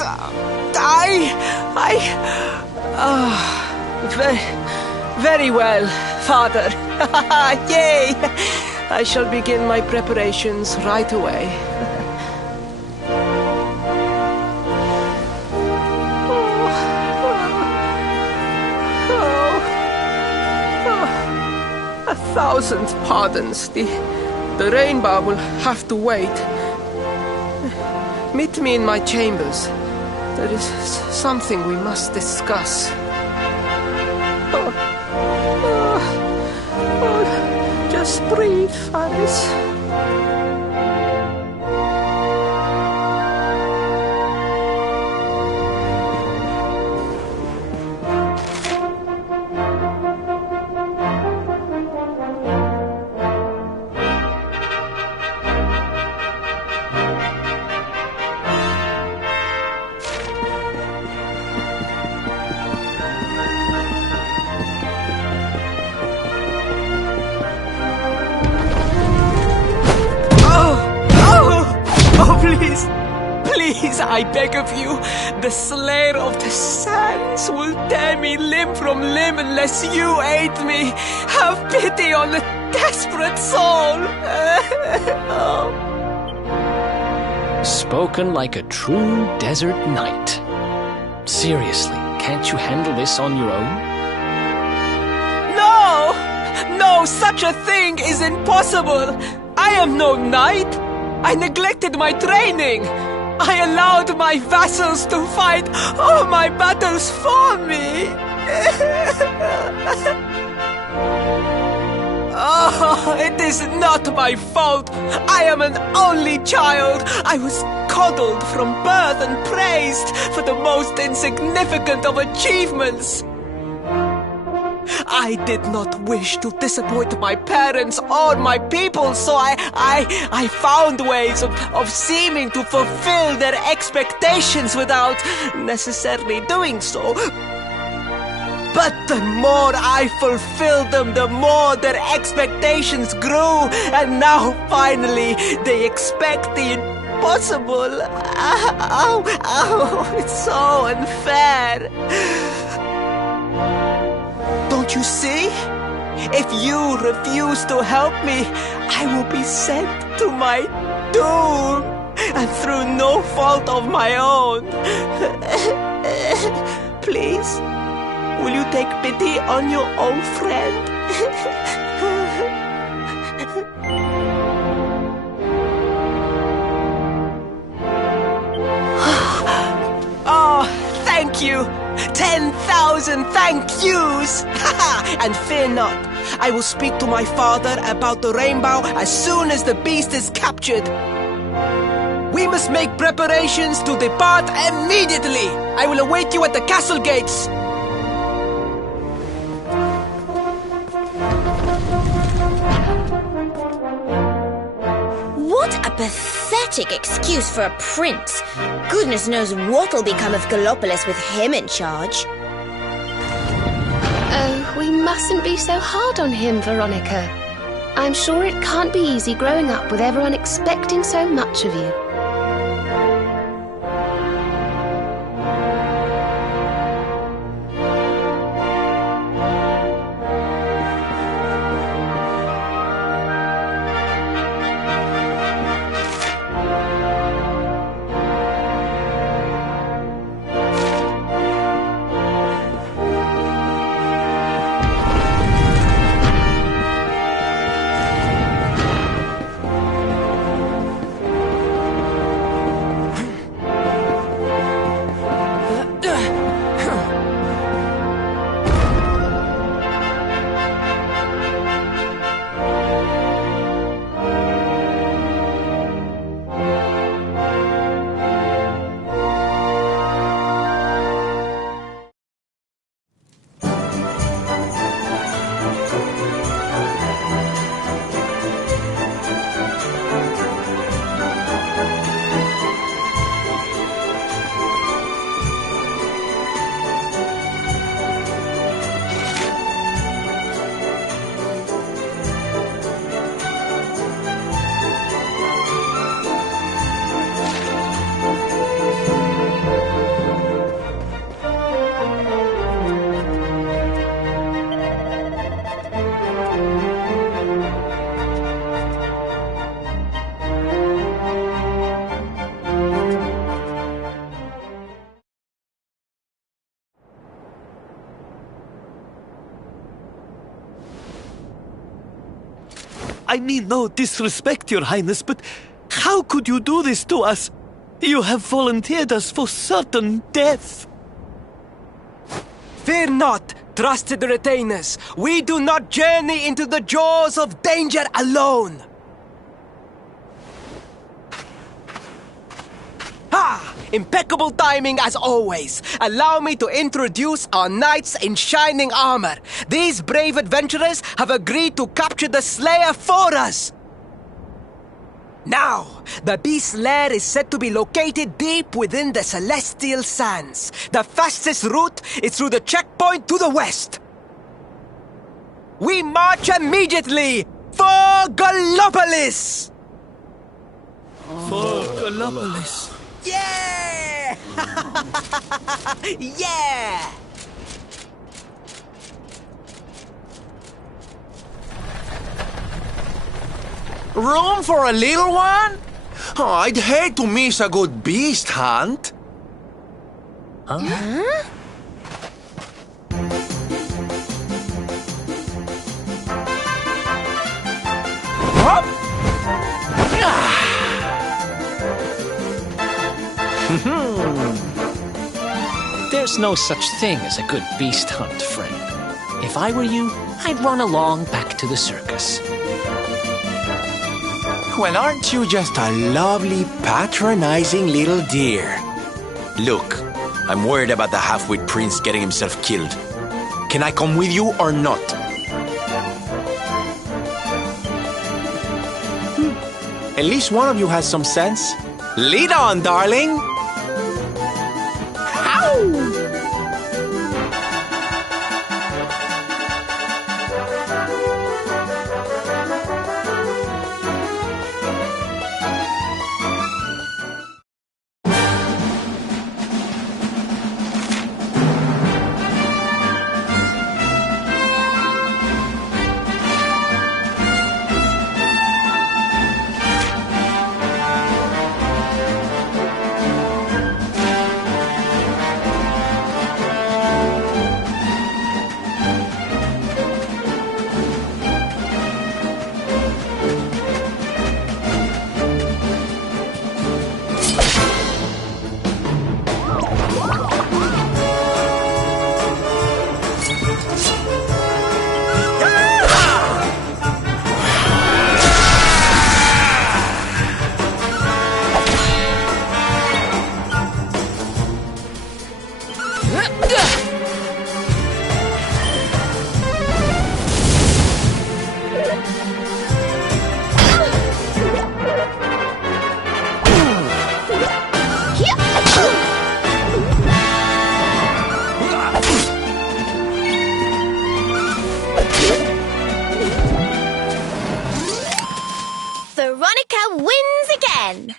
very well, Father. Yay! I shall begin my preparations right away. A thousand pardons. The rainbow will have to wait. Meet me in my chambers. There is something we must discuss. Just breathe, Faris. Please, I beg of you, the Slayer of the Sands will tear me limb from limb unless you aid me. Have pity on the desperate soul. Spoken like a true desert knight. Seriously, can't you handle this on your own? No, such a thing is impossible. I am no knight. I neglected my training. I allowed my vassals to fight all my battles for me. Oh, it is not my fault. I am an only child. I was coddled from birth and praised for the most insignificant of achievements. I did not wish to disappoint my parents or my people, so I found ways of seeming to fulfill their expectations without necessarily doing so. But the more I fulfilled them, the more their expectations grew, and now finally they expect the impossible. It's so unfair. Don't you see? If you refuse to help me, I will be sent to my doom, and through no fault of my own. Please, will you take pity on your old friend? Oh, thank you! 10,000 thank yous! And fear not, I will speak to my father about the rainbow as soon as the beast is captured. We must make preparations to depart immediately. I will await you at the castle gates. What a pathetic excuse for a prince. Goodness knows what'll become of Gallopolis with him in charge. Oh, we mustn't be so hard on him, Veronica. I'm sure it can't be easy growing up with everyone expecting so much of you. I mean no disrespect, Your Highness, but how could you do this to us? You have volunteered us for certain death. Fear not, trusted retainers. We do not journey into the jaws of danger alone. Ha! Impeccable timing as always. Allow me to introduce our knights in shining armor. These brave adventurers have agreed to capture the Slayer for us. Now, the beast's lair is said to be located deep within the Celestial Sands. The fastest route is through the checkpoint to the west. We march immediately for Gallopolis! For Gallopolis. Yeah! Yeah! Room for a little one? Oh, I'd hate to miss a good beast hunt. Huh? There's no such thing as a good beast hunt, friend. If I were you, I'd run along back to the circus. Well, aren't you just a lovely, patronizing little dear? Look, I'm worried about the half-wit prince getting himself killed. Can I come with you or not? At least one of you has some sense. Lead on, darling! Veronica wins again!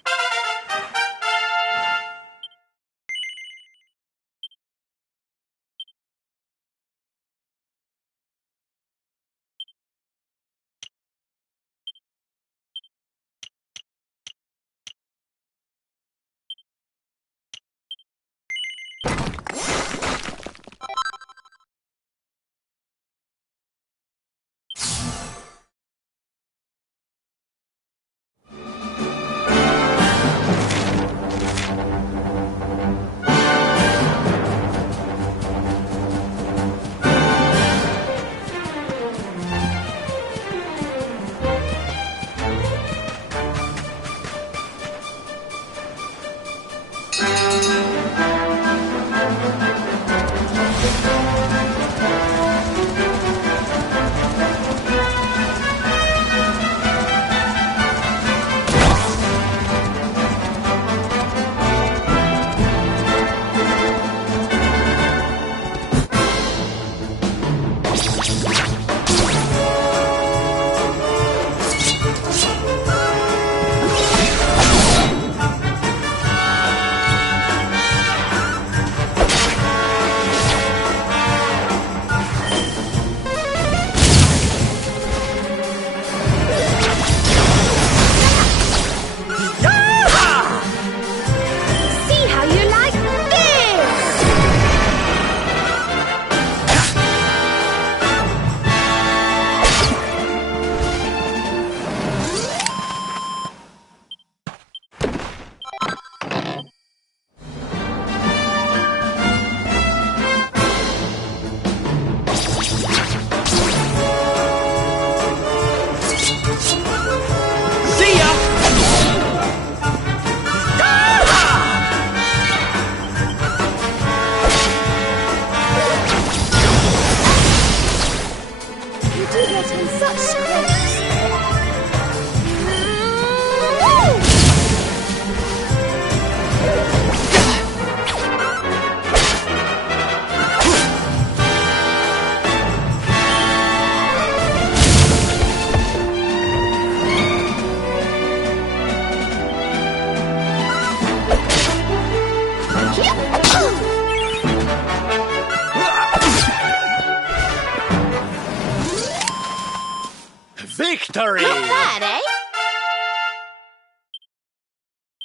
Victory! Not bad, eh?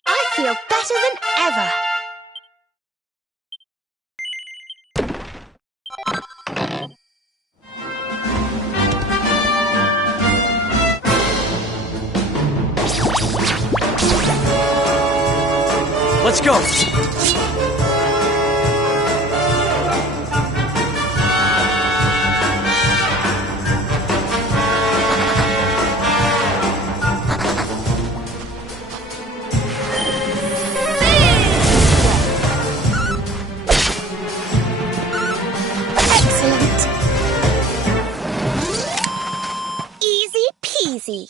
I feel better than ever. Let's go! Excellent. Easy peasy.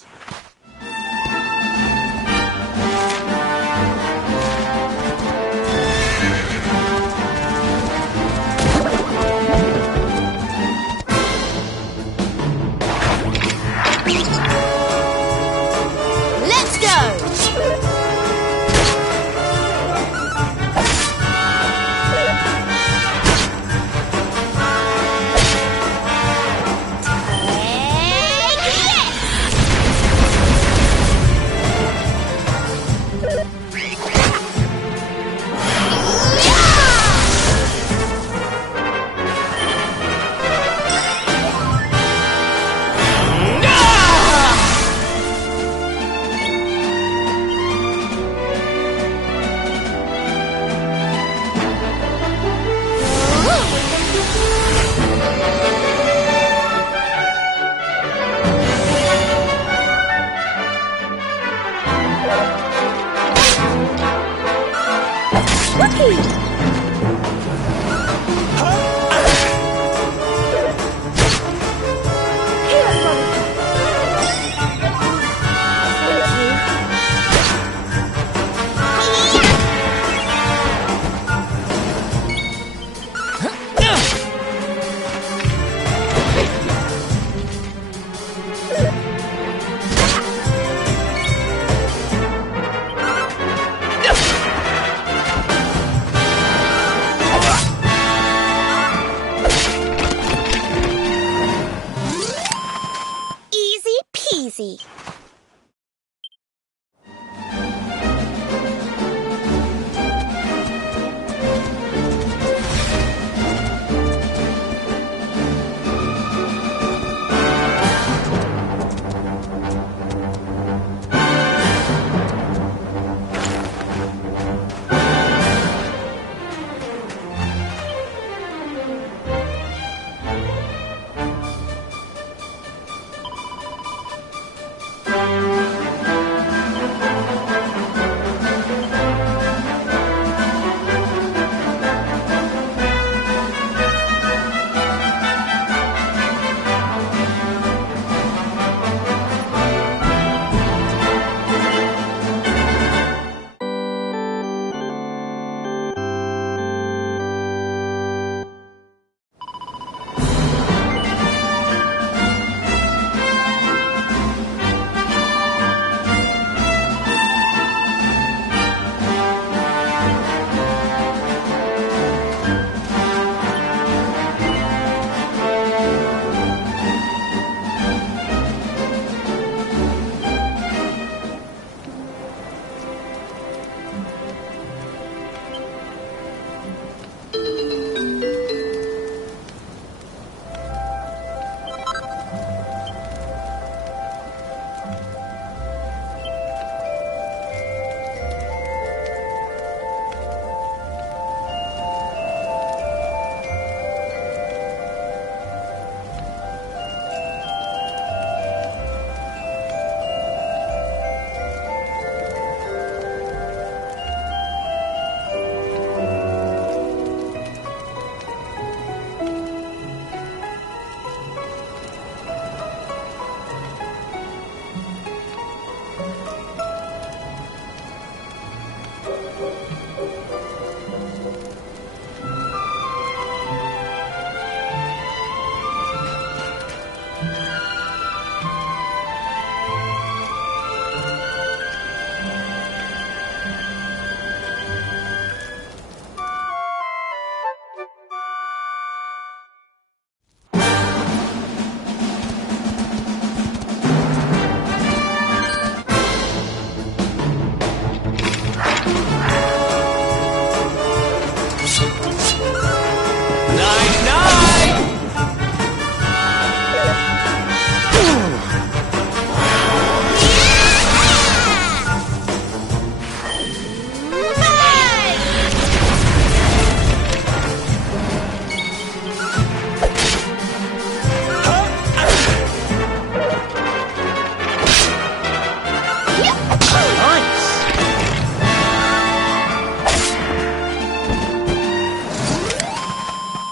Nice.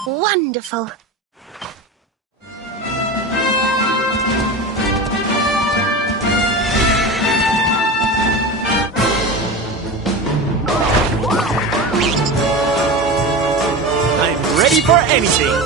Wonderful. I'm ready for anything.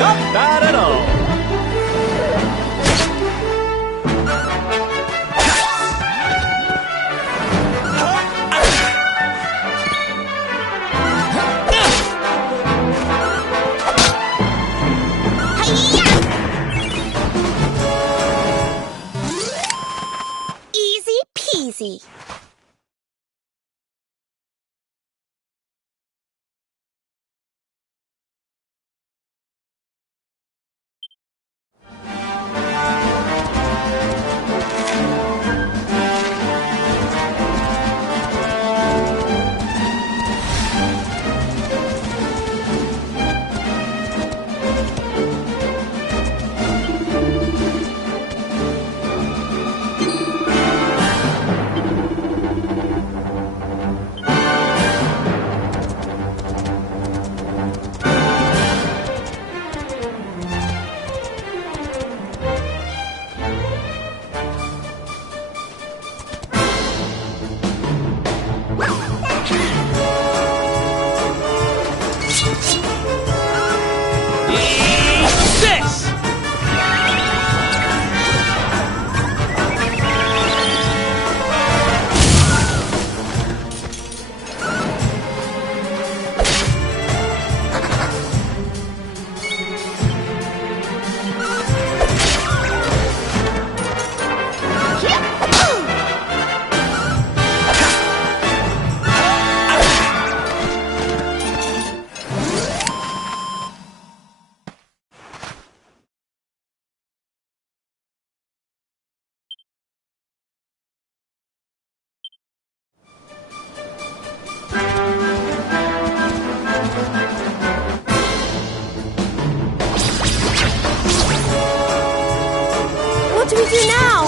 Not bad at all. Easy peasy. This! What do we do now?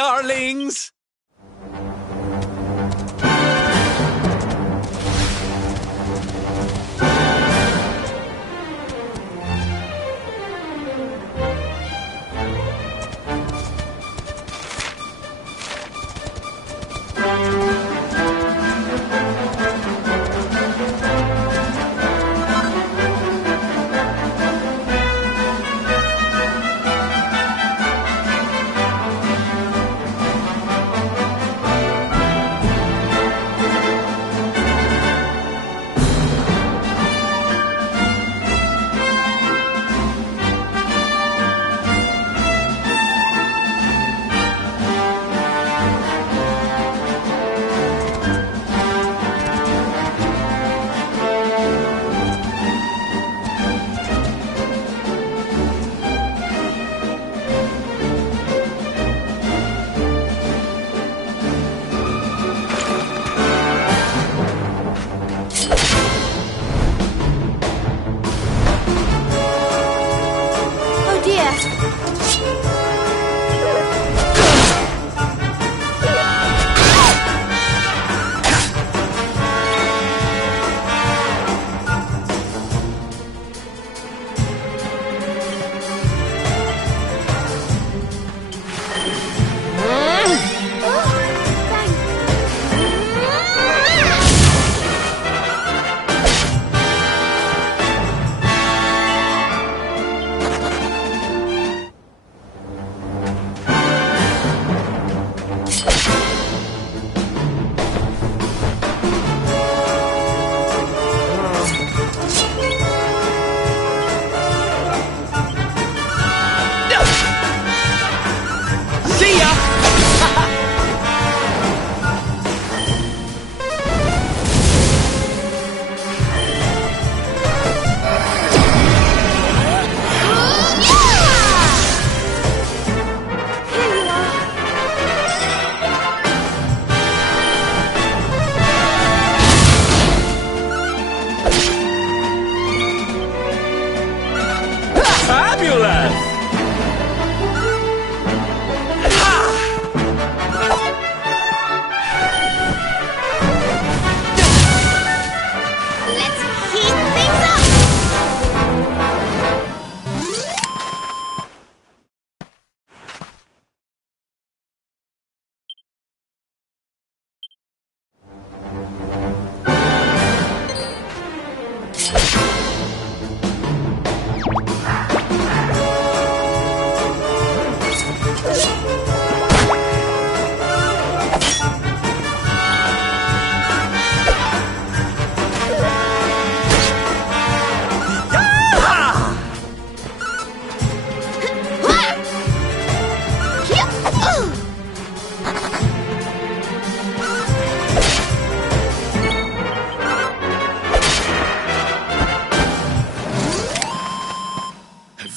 darlings!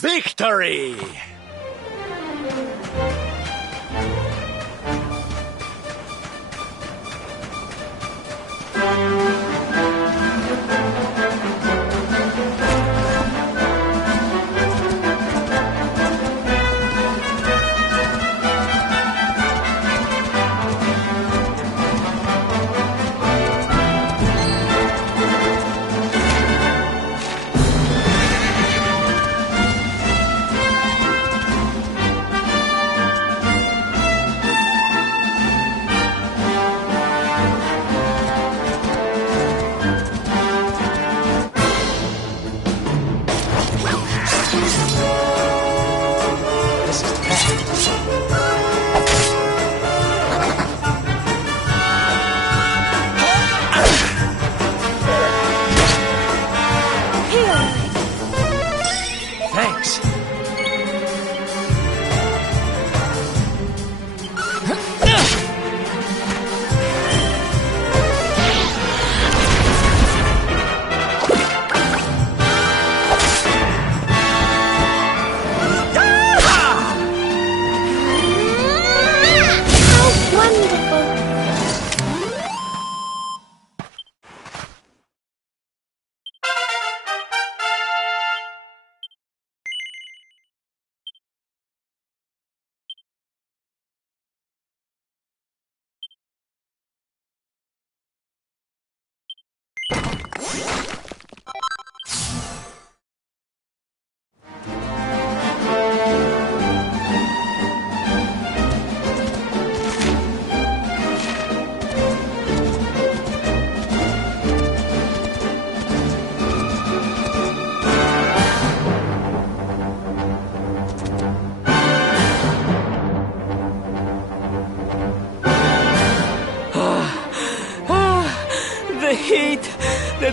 Victory!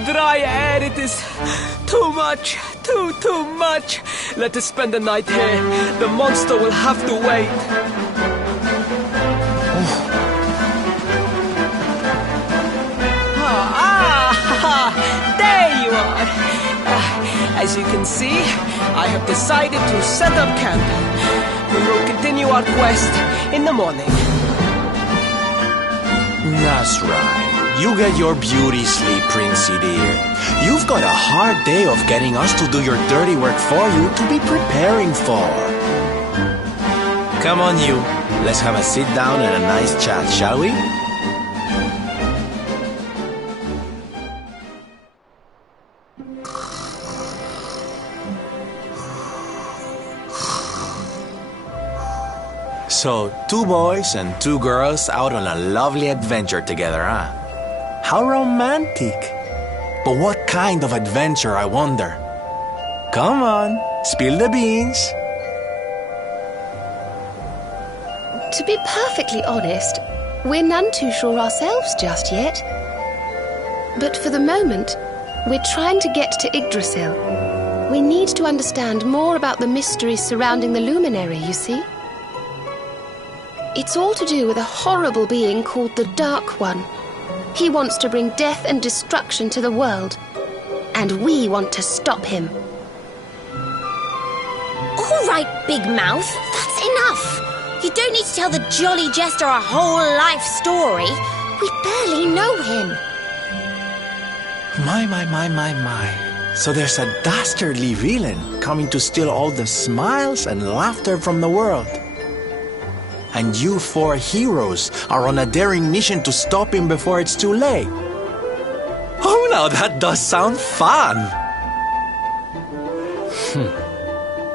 dry air, it is too much. Too much. Let us spend the night here. The monster will have to wait. There you are. As you can see, I have decided to set up camp. We will continue our quest in the morning. That's right. You get your beauty sleep, Princey dear. You've got a hard day of getting us to do your dirty work for you to be preparing for. Come on, you. Let's have a sit down and a nice chat, shall we? So, 2 boys and 2 girls out on a lovely adventure together, huh? How romantic. But what kind of adventure, I wonder? Come on, spill the beans. To be perfectly honest, we're none too sure ourselves just yet. But for the moment, we're trying to get to Yggdrasil. We need to understand more about the mysteries surrounding the luminary, you see. It's all to do with a horrible being called the Dark One. He wants to bring death and destruction to the world. And we want to stop him. All right, Big Mouth, that's enough. You don't need to tell the Jolly Jester a whole life story. We barely know him. My. So there's a dastardly villain coming to steal all the smiles and laughter from the world. And you 4 heroes are on a daring mission to stop him before it's too late. Oh, now that does sound fun.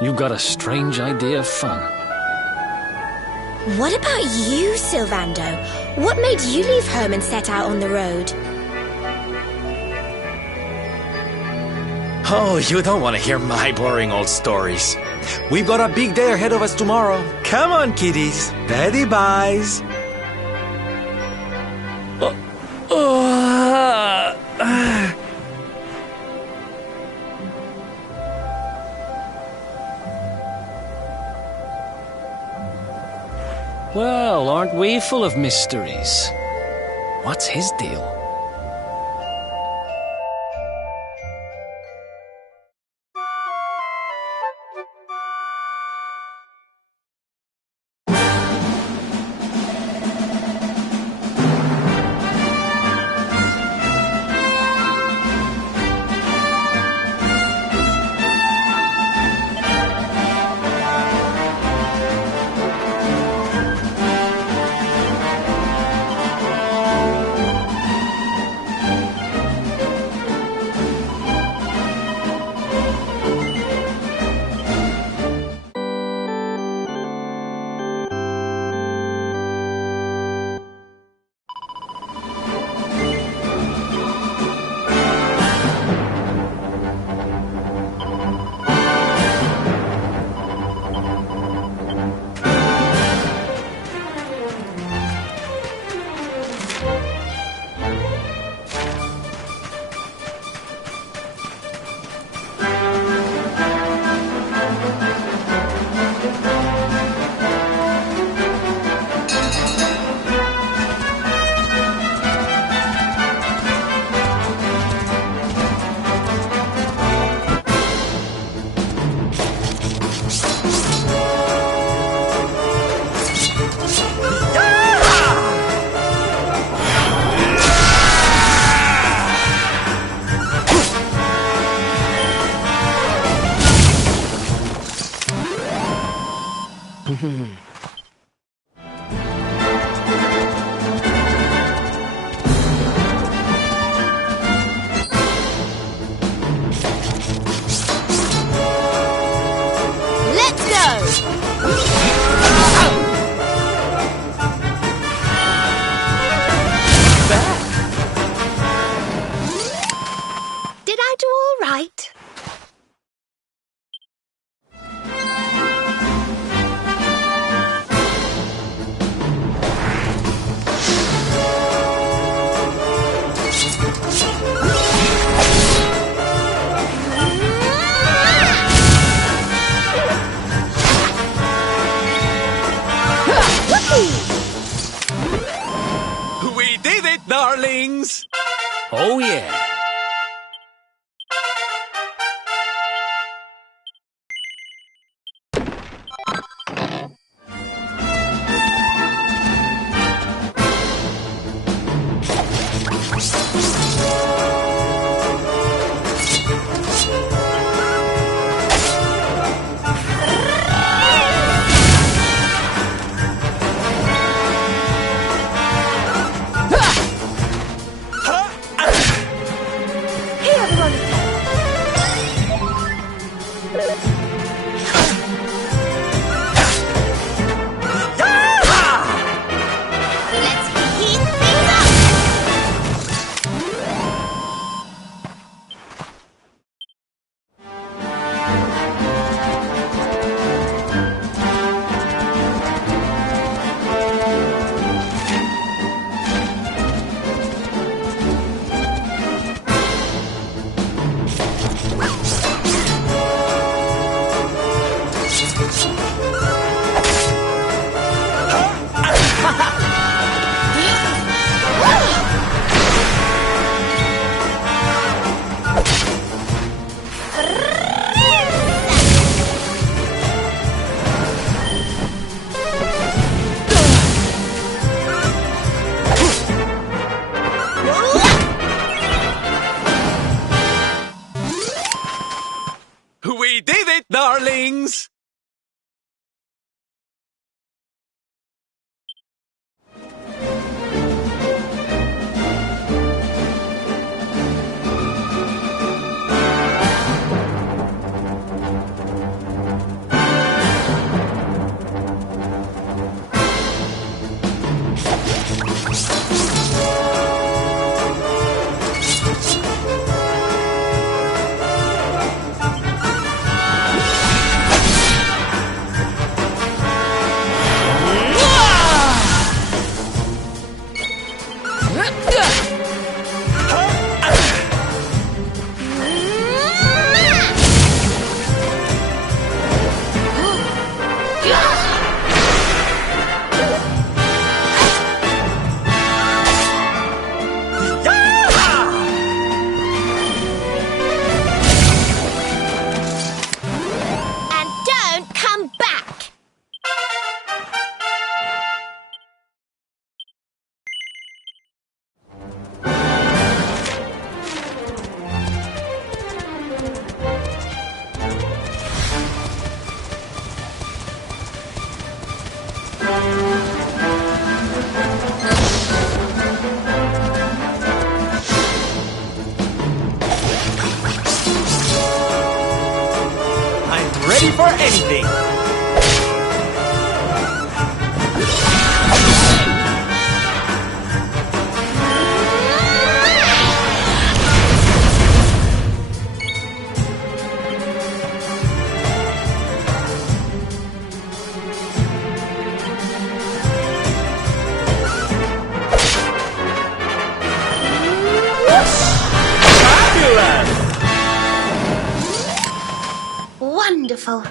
You've got a strange idea of fun. What about you, Sylvando? What made you leave home and set out on the road? Oh, you don't want to hear my boring old stories. We've got a big day ahead of us tomorrow. Come on, kiddies. Daddy buys. Well, aren't we full of mysteries? What's his deal? darlings! Oh, yeah. We did it, darlings! Ready for anything! Wonderful.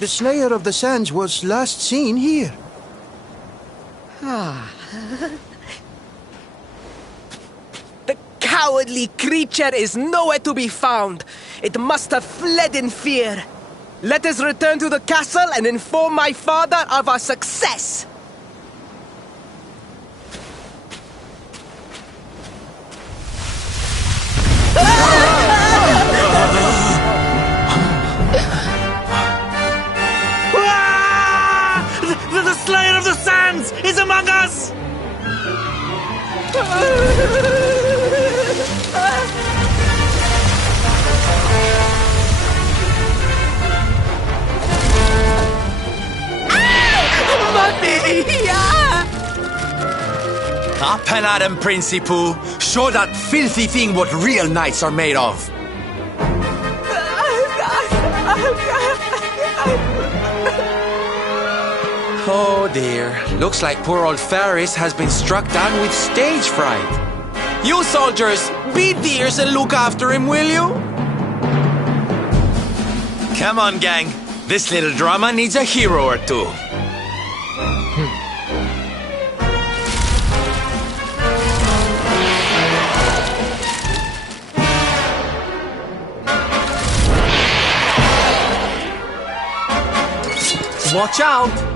The Slayer of the Sands was last seen here. The cowardly creature is nowhere to be found. It must have fled in fear. Let us return to the castle and inform my father of our success. The Slayer of the Sands is among us! Up and at him, Princey Pooh. Show that filthy thing what real knights are made of. Oh dear. Looks like poor old Faris has been struck down with stage fright. You soldiers, be dears and look after him, will you? Come on, gang. This little drama needs a hero or two. Watch out!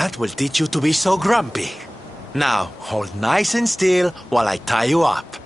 That will teach you to be so grumpy. Now, hold nice and still while I tie you up.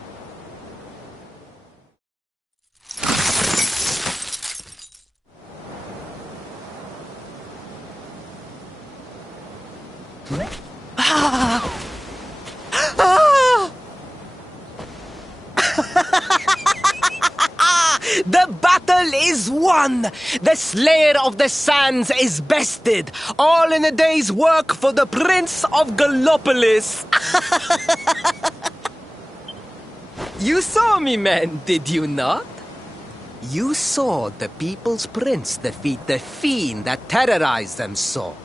The battle is won! The Slayer of the Sands is bested! All in a day's work for the Prince of Gallopolis! You saw me, men, did you not? You saw the People's Prince defeat the fiend that terrorized them so.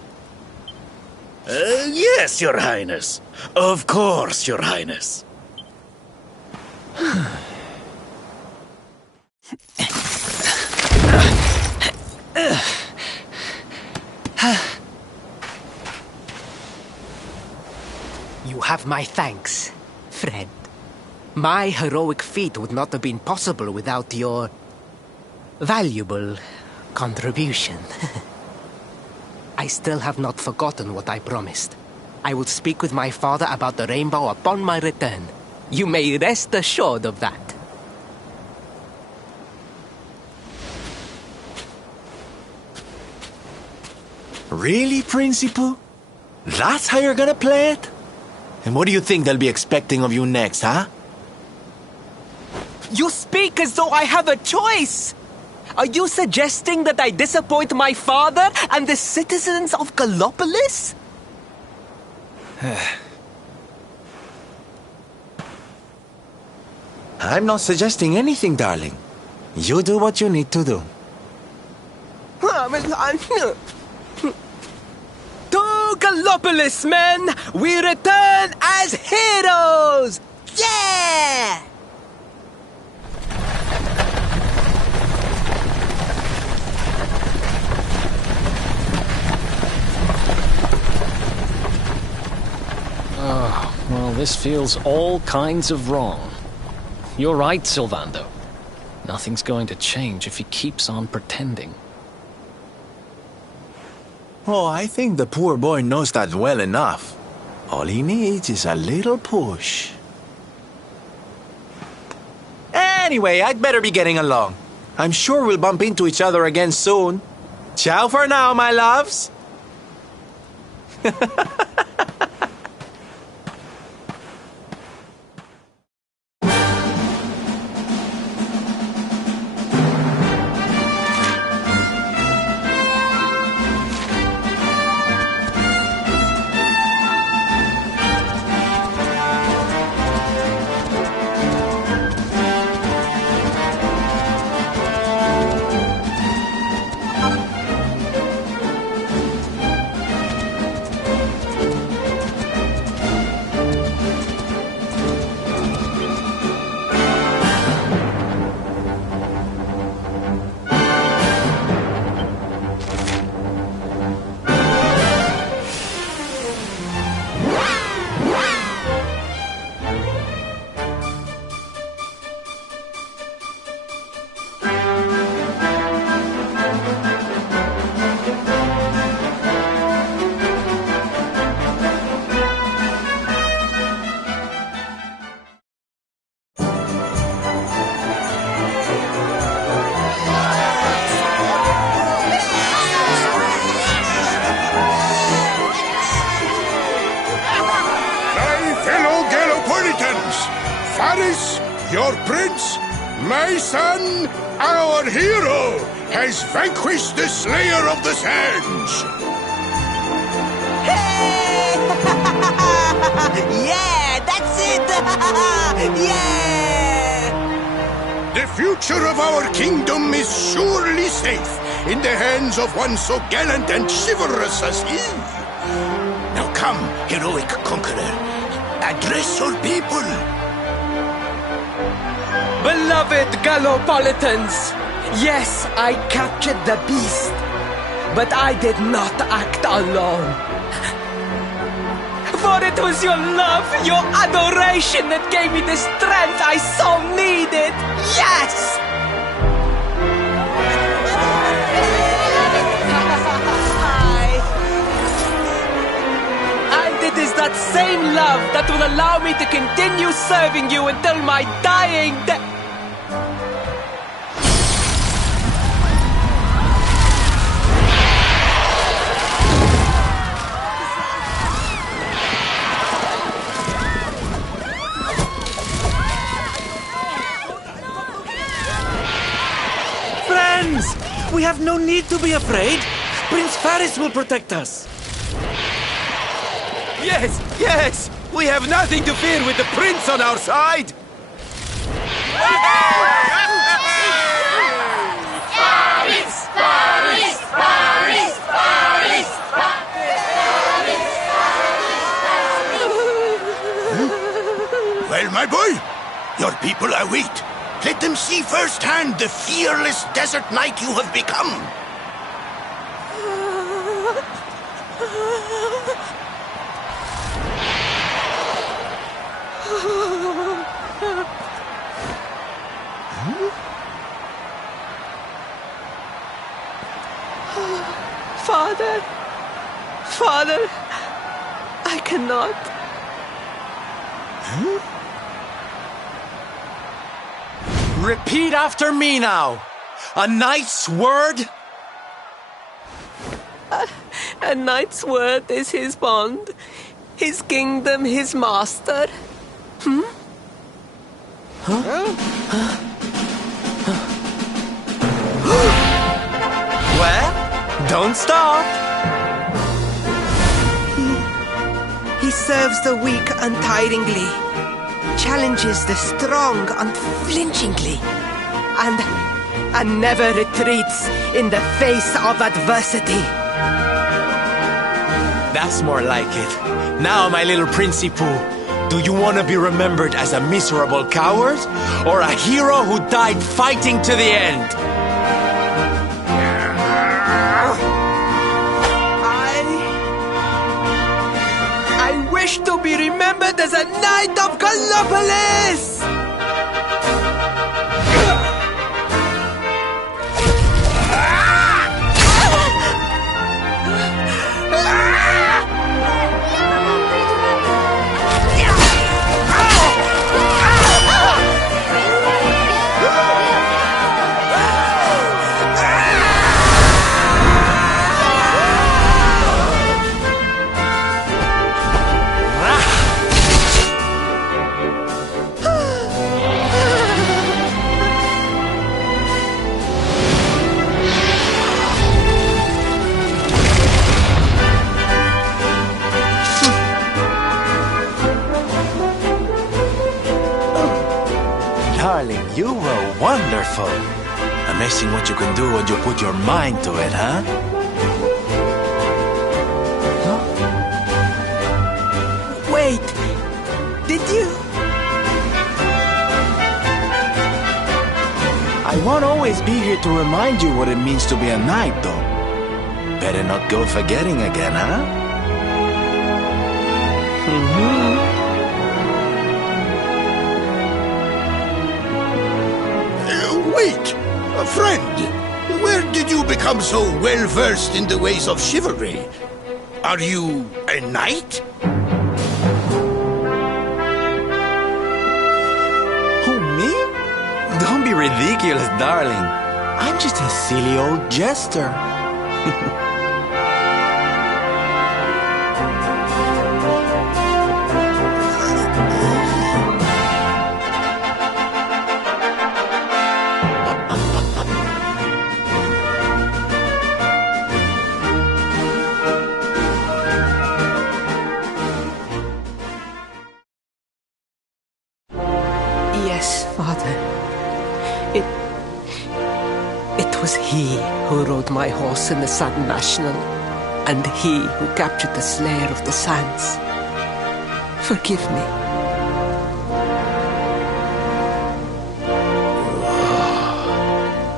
Yes, Your Highness. Of course, Your Highness. You have my thanks, friend. My heroic feat would not have been possible without your valuable contribution. I still have not forgotten what I promised. I will speak with my father about the rainbow upon my return. You may rest assured of that. Really, Principal? That's how you're gonna play it? And what do you think they'll be expecting of you next, huh? You speak as though I have a choice! Are you suggesting that I disappoint my father and the citizens of Gallopolis? I'm not suggesting anything, darling. You do what you need to do. To Gallopolis, men! We return as heroes! Yeah! Oh, well, this feels all kinds of wrong. You're right, Sylvando. Nothing's going to change if he keeps on pretending. Oh, I think the poor boy knows that well enough. All he needs is a little push. Anyway, I'd better be getting along. I'm sure we'll bump into each other again soon. Ciao for now, my loves. Faris, your prince, my son, our hero, has vanquished the Slayer of the Sands. Hey! Yeah, that's it! Yeah! The future of our kingdom is surely safe in the hands of one so gallant and chivalrous as he. Now come, heroic conqueror, address your people. Beloved Gallopolitans, yes, I captured the beast, but I did not act alone. For it was your love, your adoration that gave me the strength I so needed. Yes! that same love that will allow me to continue serving you until my dying day. Friends! We have no need to be afraid. Prince Faris will protect us. Yes, yes! We have nothing to fear with the prince on our side! Faris! Faris! Faris! Faris! Well, my boy, your people await. Let them see firsthand the fearless desert knight you have become. Father, Father, I cannot. Repeat after me now. A knight's word? A knight's word is his bond, his kingdom, his master. Well, don't stop. He serves the weak untiringly, challenges the strong unflinchingly, and never retreats in the face of adversity. That's more like it. Now, my little Princey Pooh, do you want to be remembered as a miserable coward or a hero who died fighting to the end? I wish to be remembered as a knight of Gallopolis! Darling, you were wonderful. Amazing what you can do when you put your mind to it, huh? Wait, did you? I won't always be here to remind you what it means to be a knight, though. Better not go forgetting again, huh? Wait! Friend, where did you become so well-versed in the ways of chivalry? Are you a knight? Who, me? Don't be ridiculous, darling. I'm just a silly old jester. Yes, Father. It was he who rode my horse in the Sun National, and he who captured the Slayer of the Sands. Forgive me.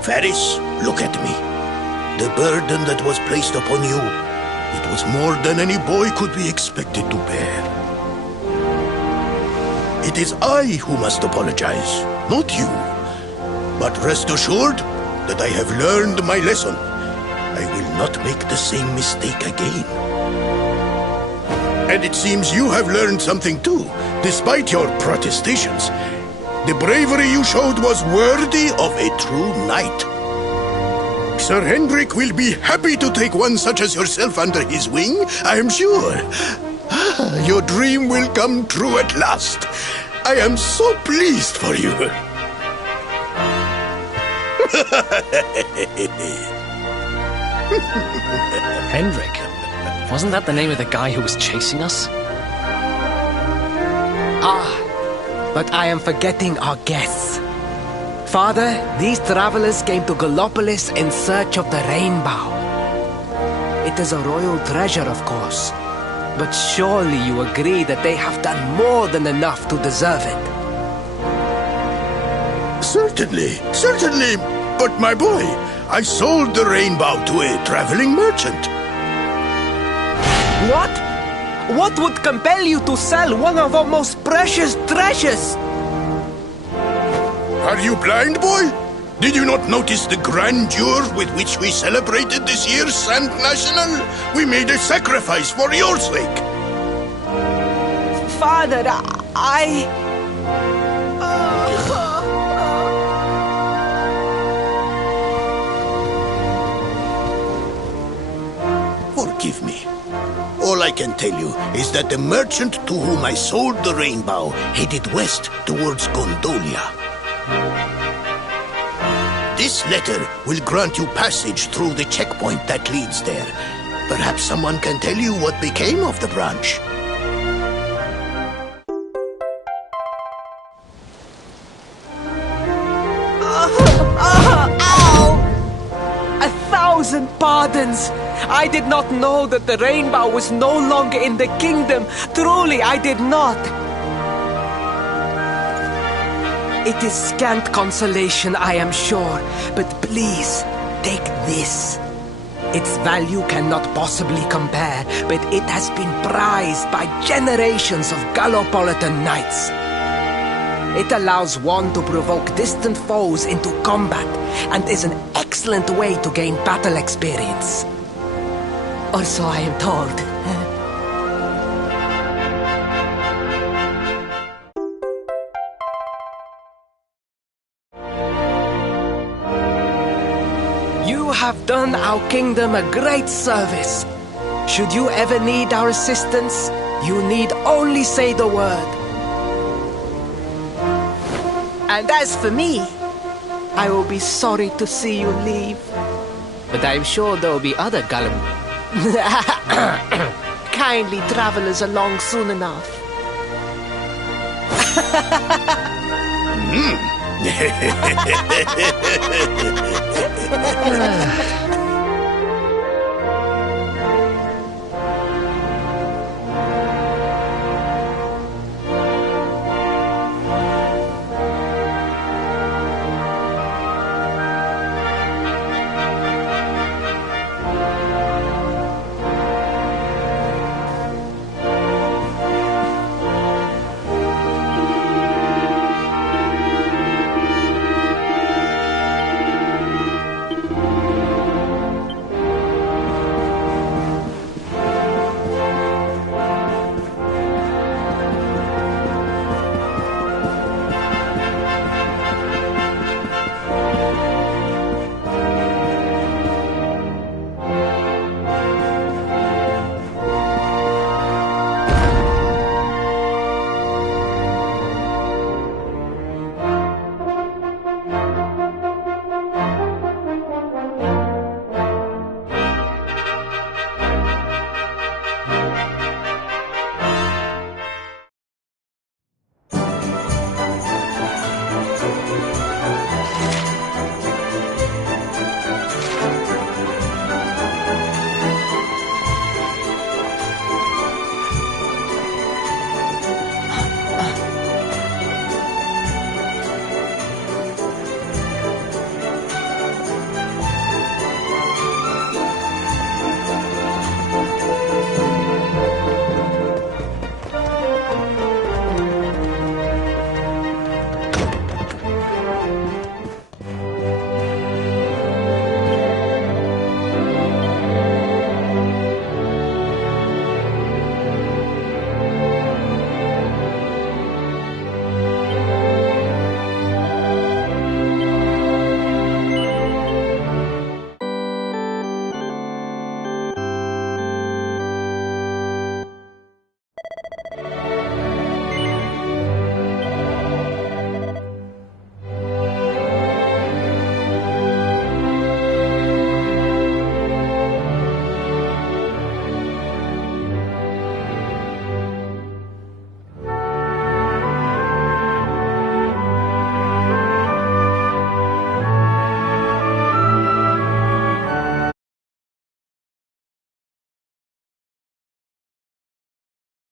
Faris, look at me. The burden that was placed upon you, it was more than any boy could be expected to bear. It is I who must apologize, not you. But rest assured that I have learned my lesson. I will not make the same mistake again. And it seems you have learned something too, despite your protestations. The bravery you showed was worthy of a true knight. Sir Hendrik will be happy to take one such as yourself under his wing, I am sure. Your dream will come true at last. I am so pleased for you. Hendrik? Wasn't that the name of the guy who was chasing us? But I am forgetting our guests. Father, these travelers came to Gallopolis in search of the rainbow. It is a royal treasure, of course. But surely you agree that they have done more than enough to deserve it. Certainly. But my boy, I sold the rainbow to a traveling merchant. What? What would compel you to sell one of our most precious treasures? Are you blind, boy? Did you not notice the grandeur with which we celebrated this year's Sand National? We made a sacrifice for your sake. Father, Forgive me. All I can tell you is that the merchant to whom I sold the rainbow headed west towards Gondolia. This letter will grant you passage through the checkpoint that leads there. Perhaps someone can tell you what became of the branch. Ow! 1,000 pardons! I did not know that the rainbow was no longer in the kingdom. Truly, I did not. It is scant consolation, I am sure, but please, take this. Its value cannot possibly compare, but it has been prized by generations of Gallopolitan knights. It allows one to provoke distant foes into combat, and is an excellent way to gain battle experience. Or so I am told. You have done our kingdom a great service. Should you ever need our assistance, you need only say the word. And as for me, I will be sorry to see you leave. But I am sure there will be other kindly travelers along soon enough.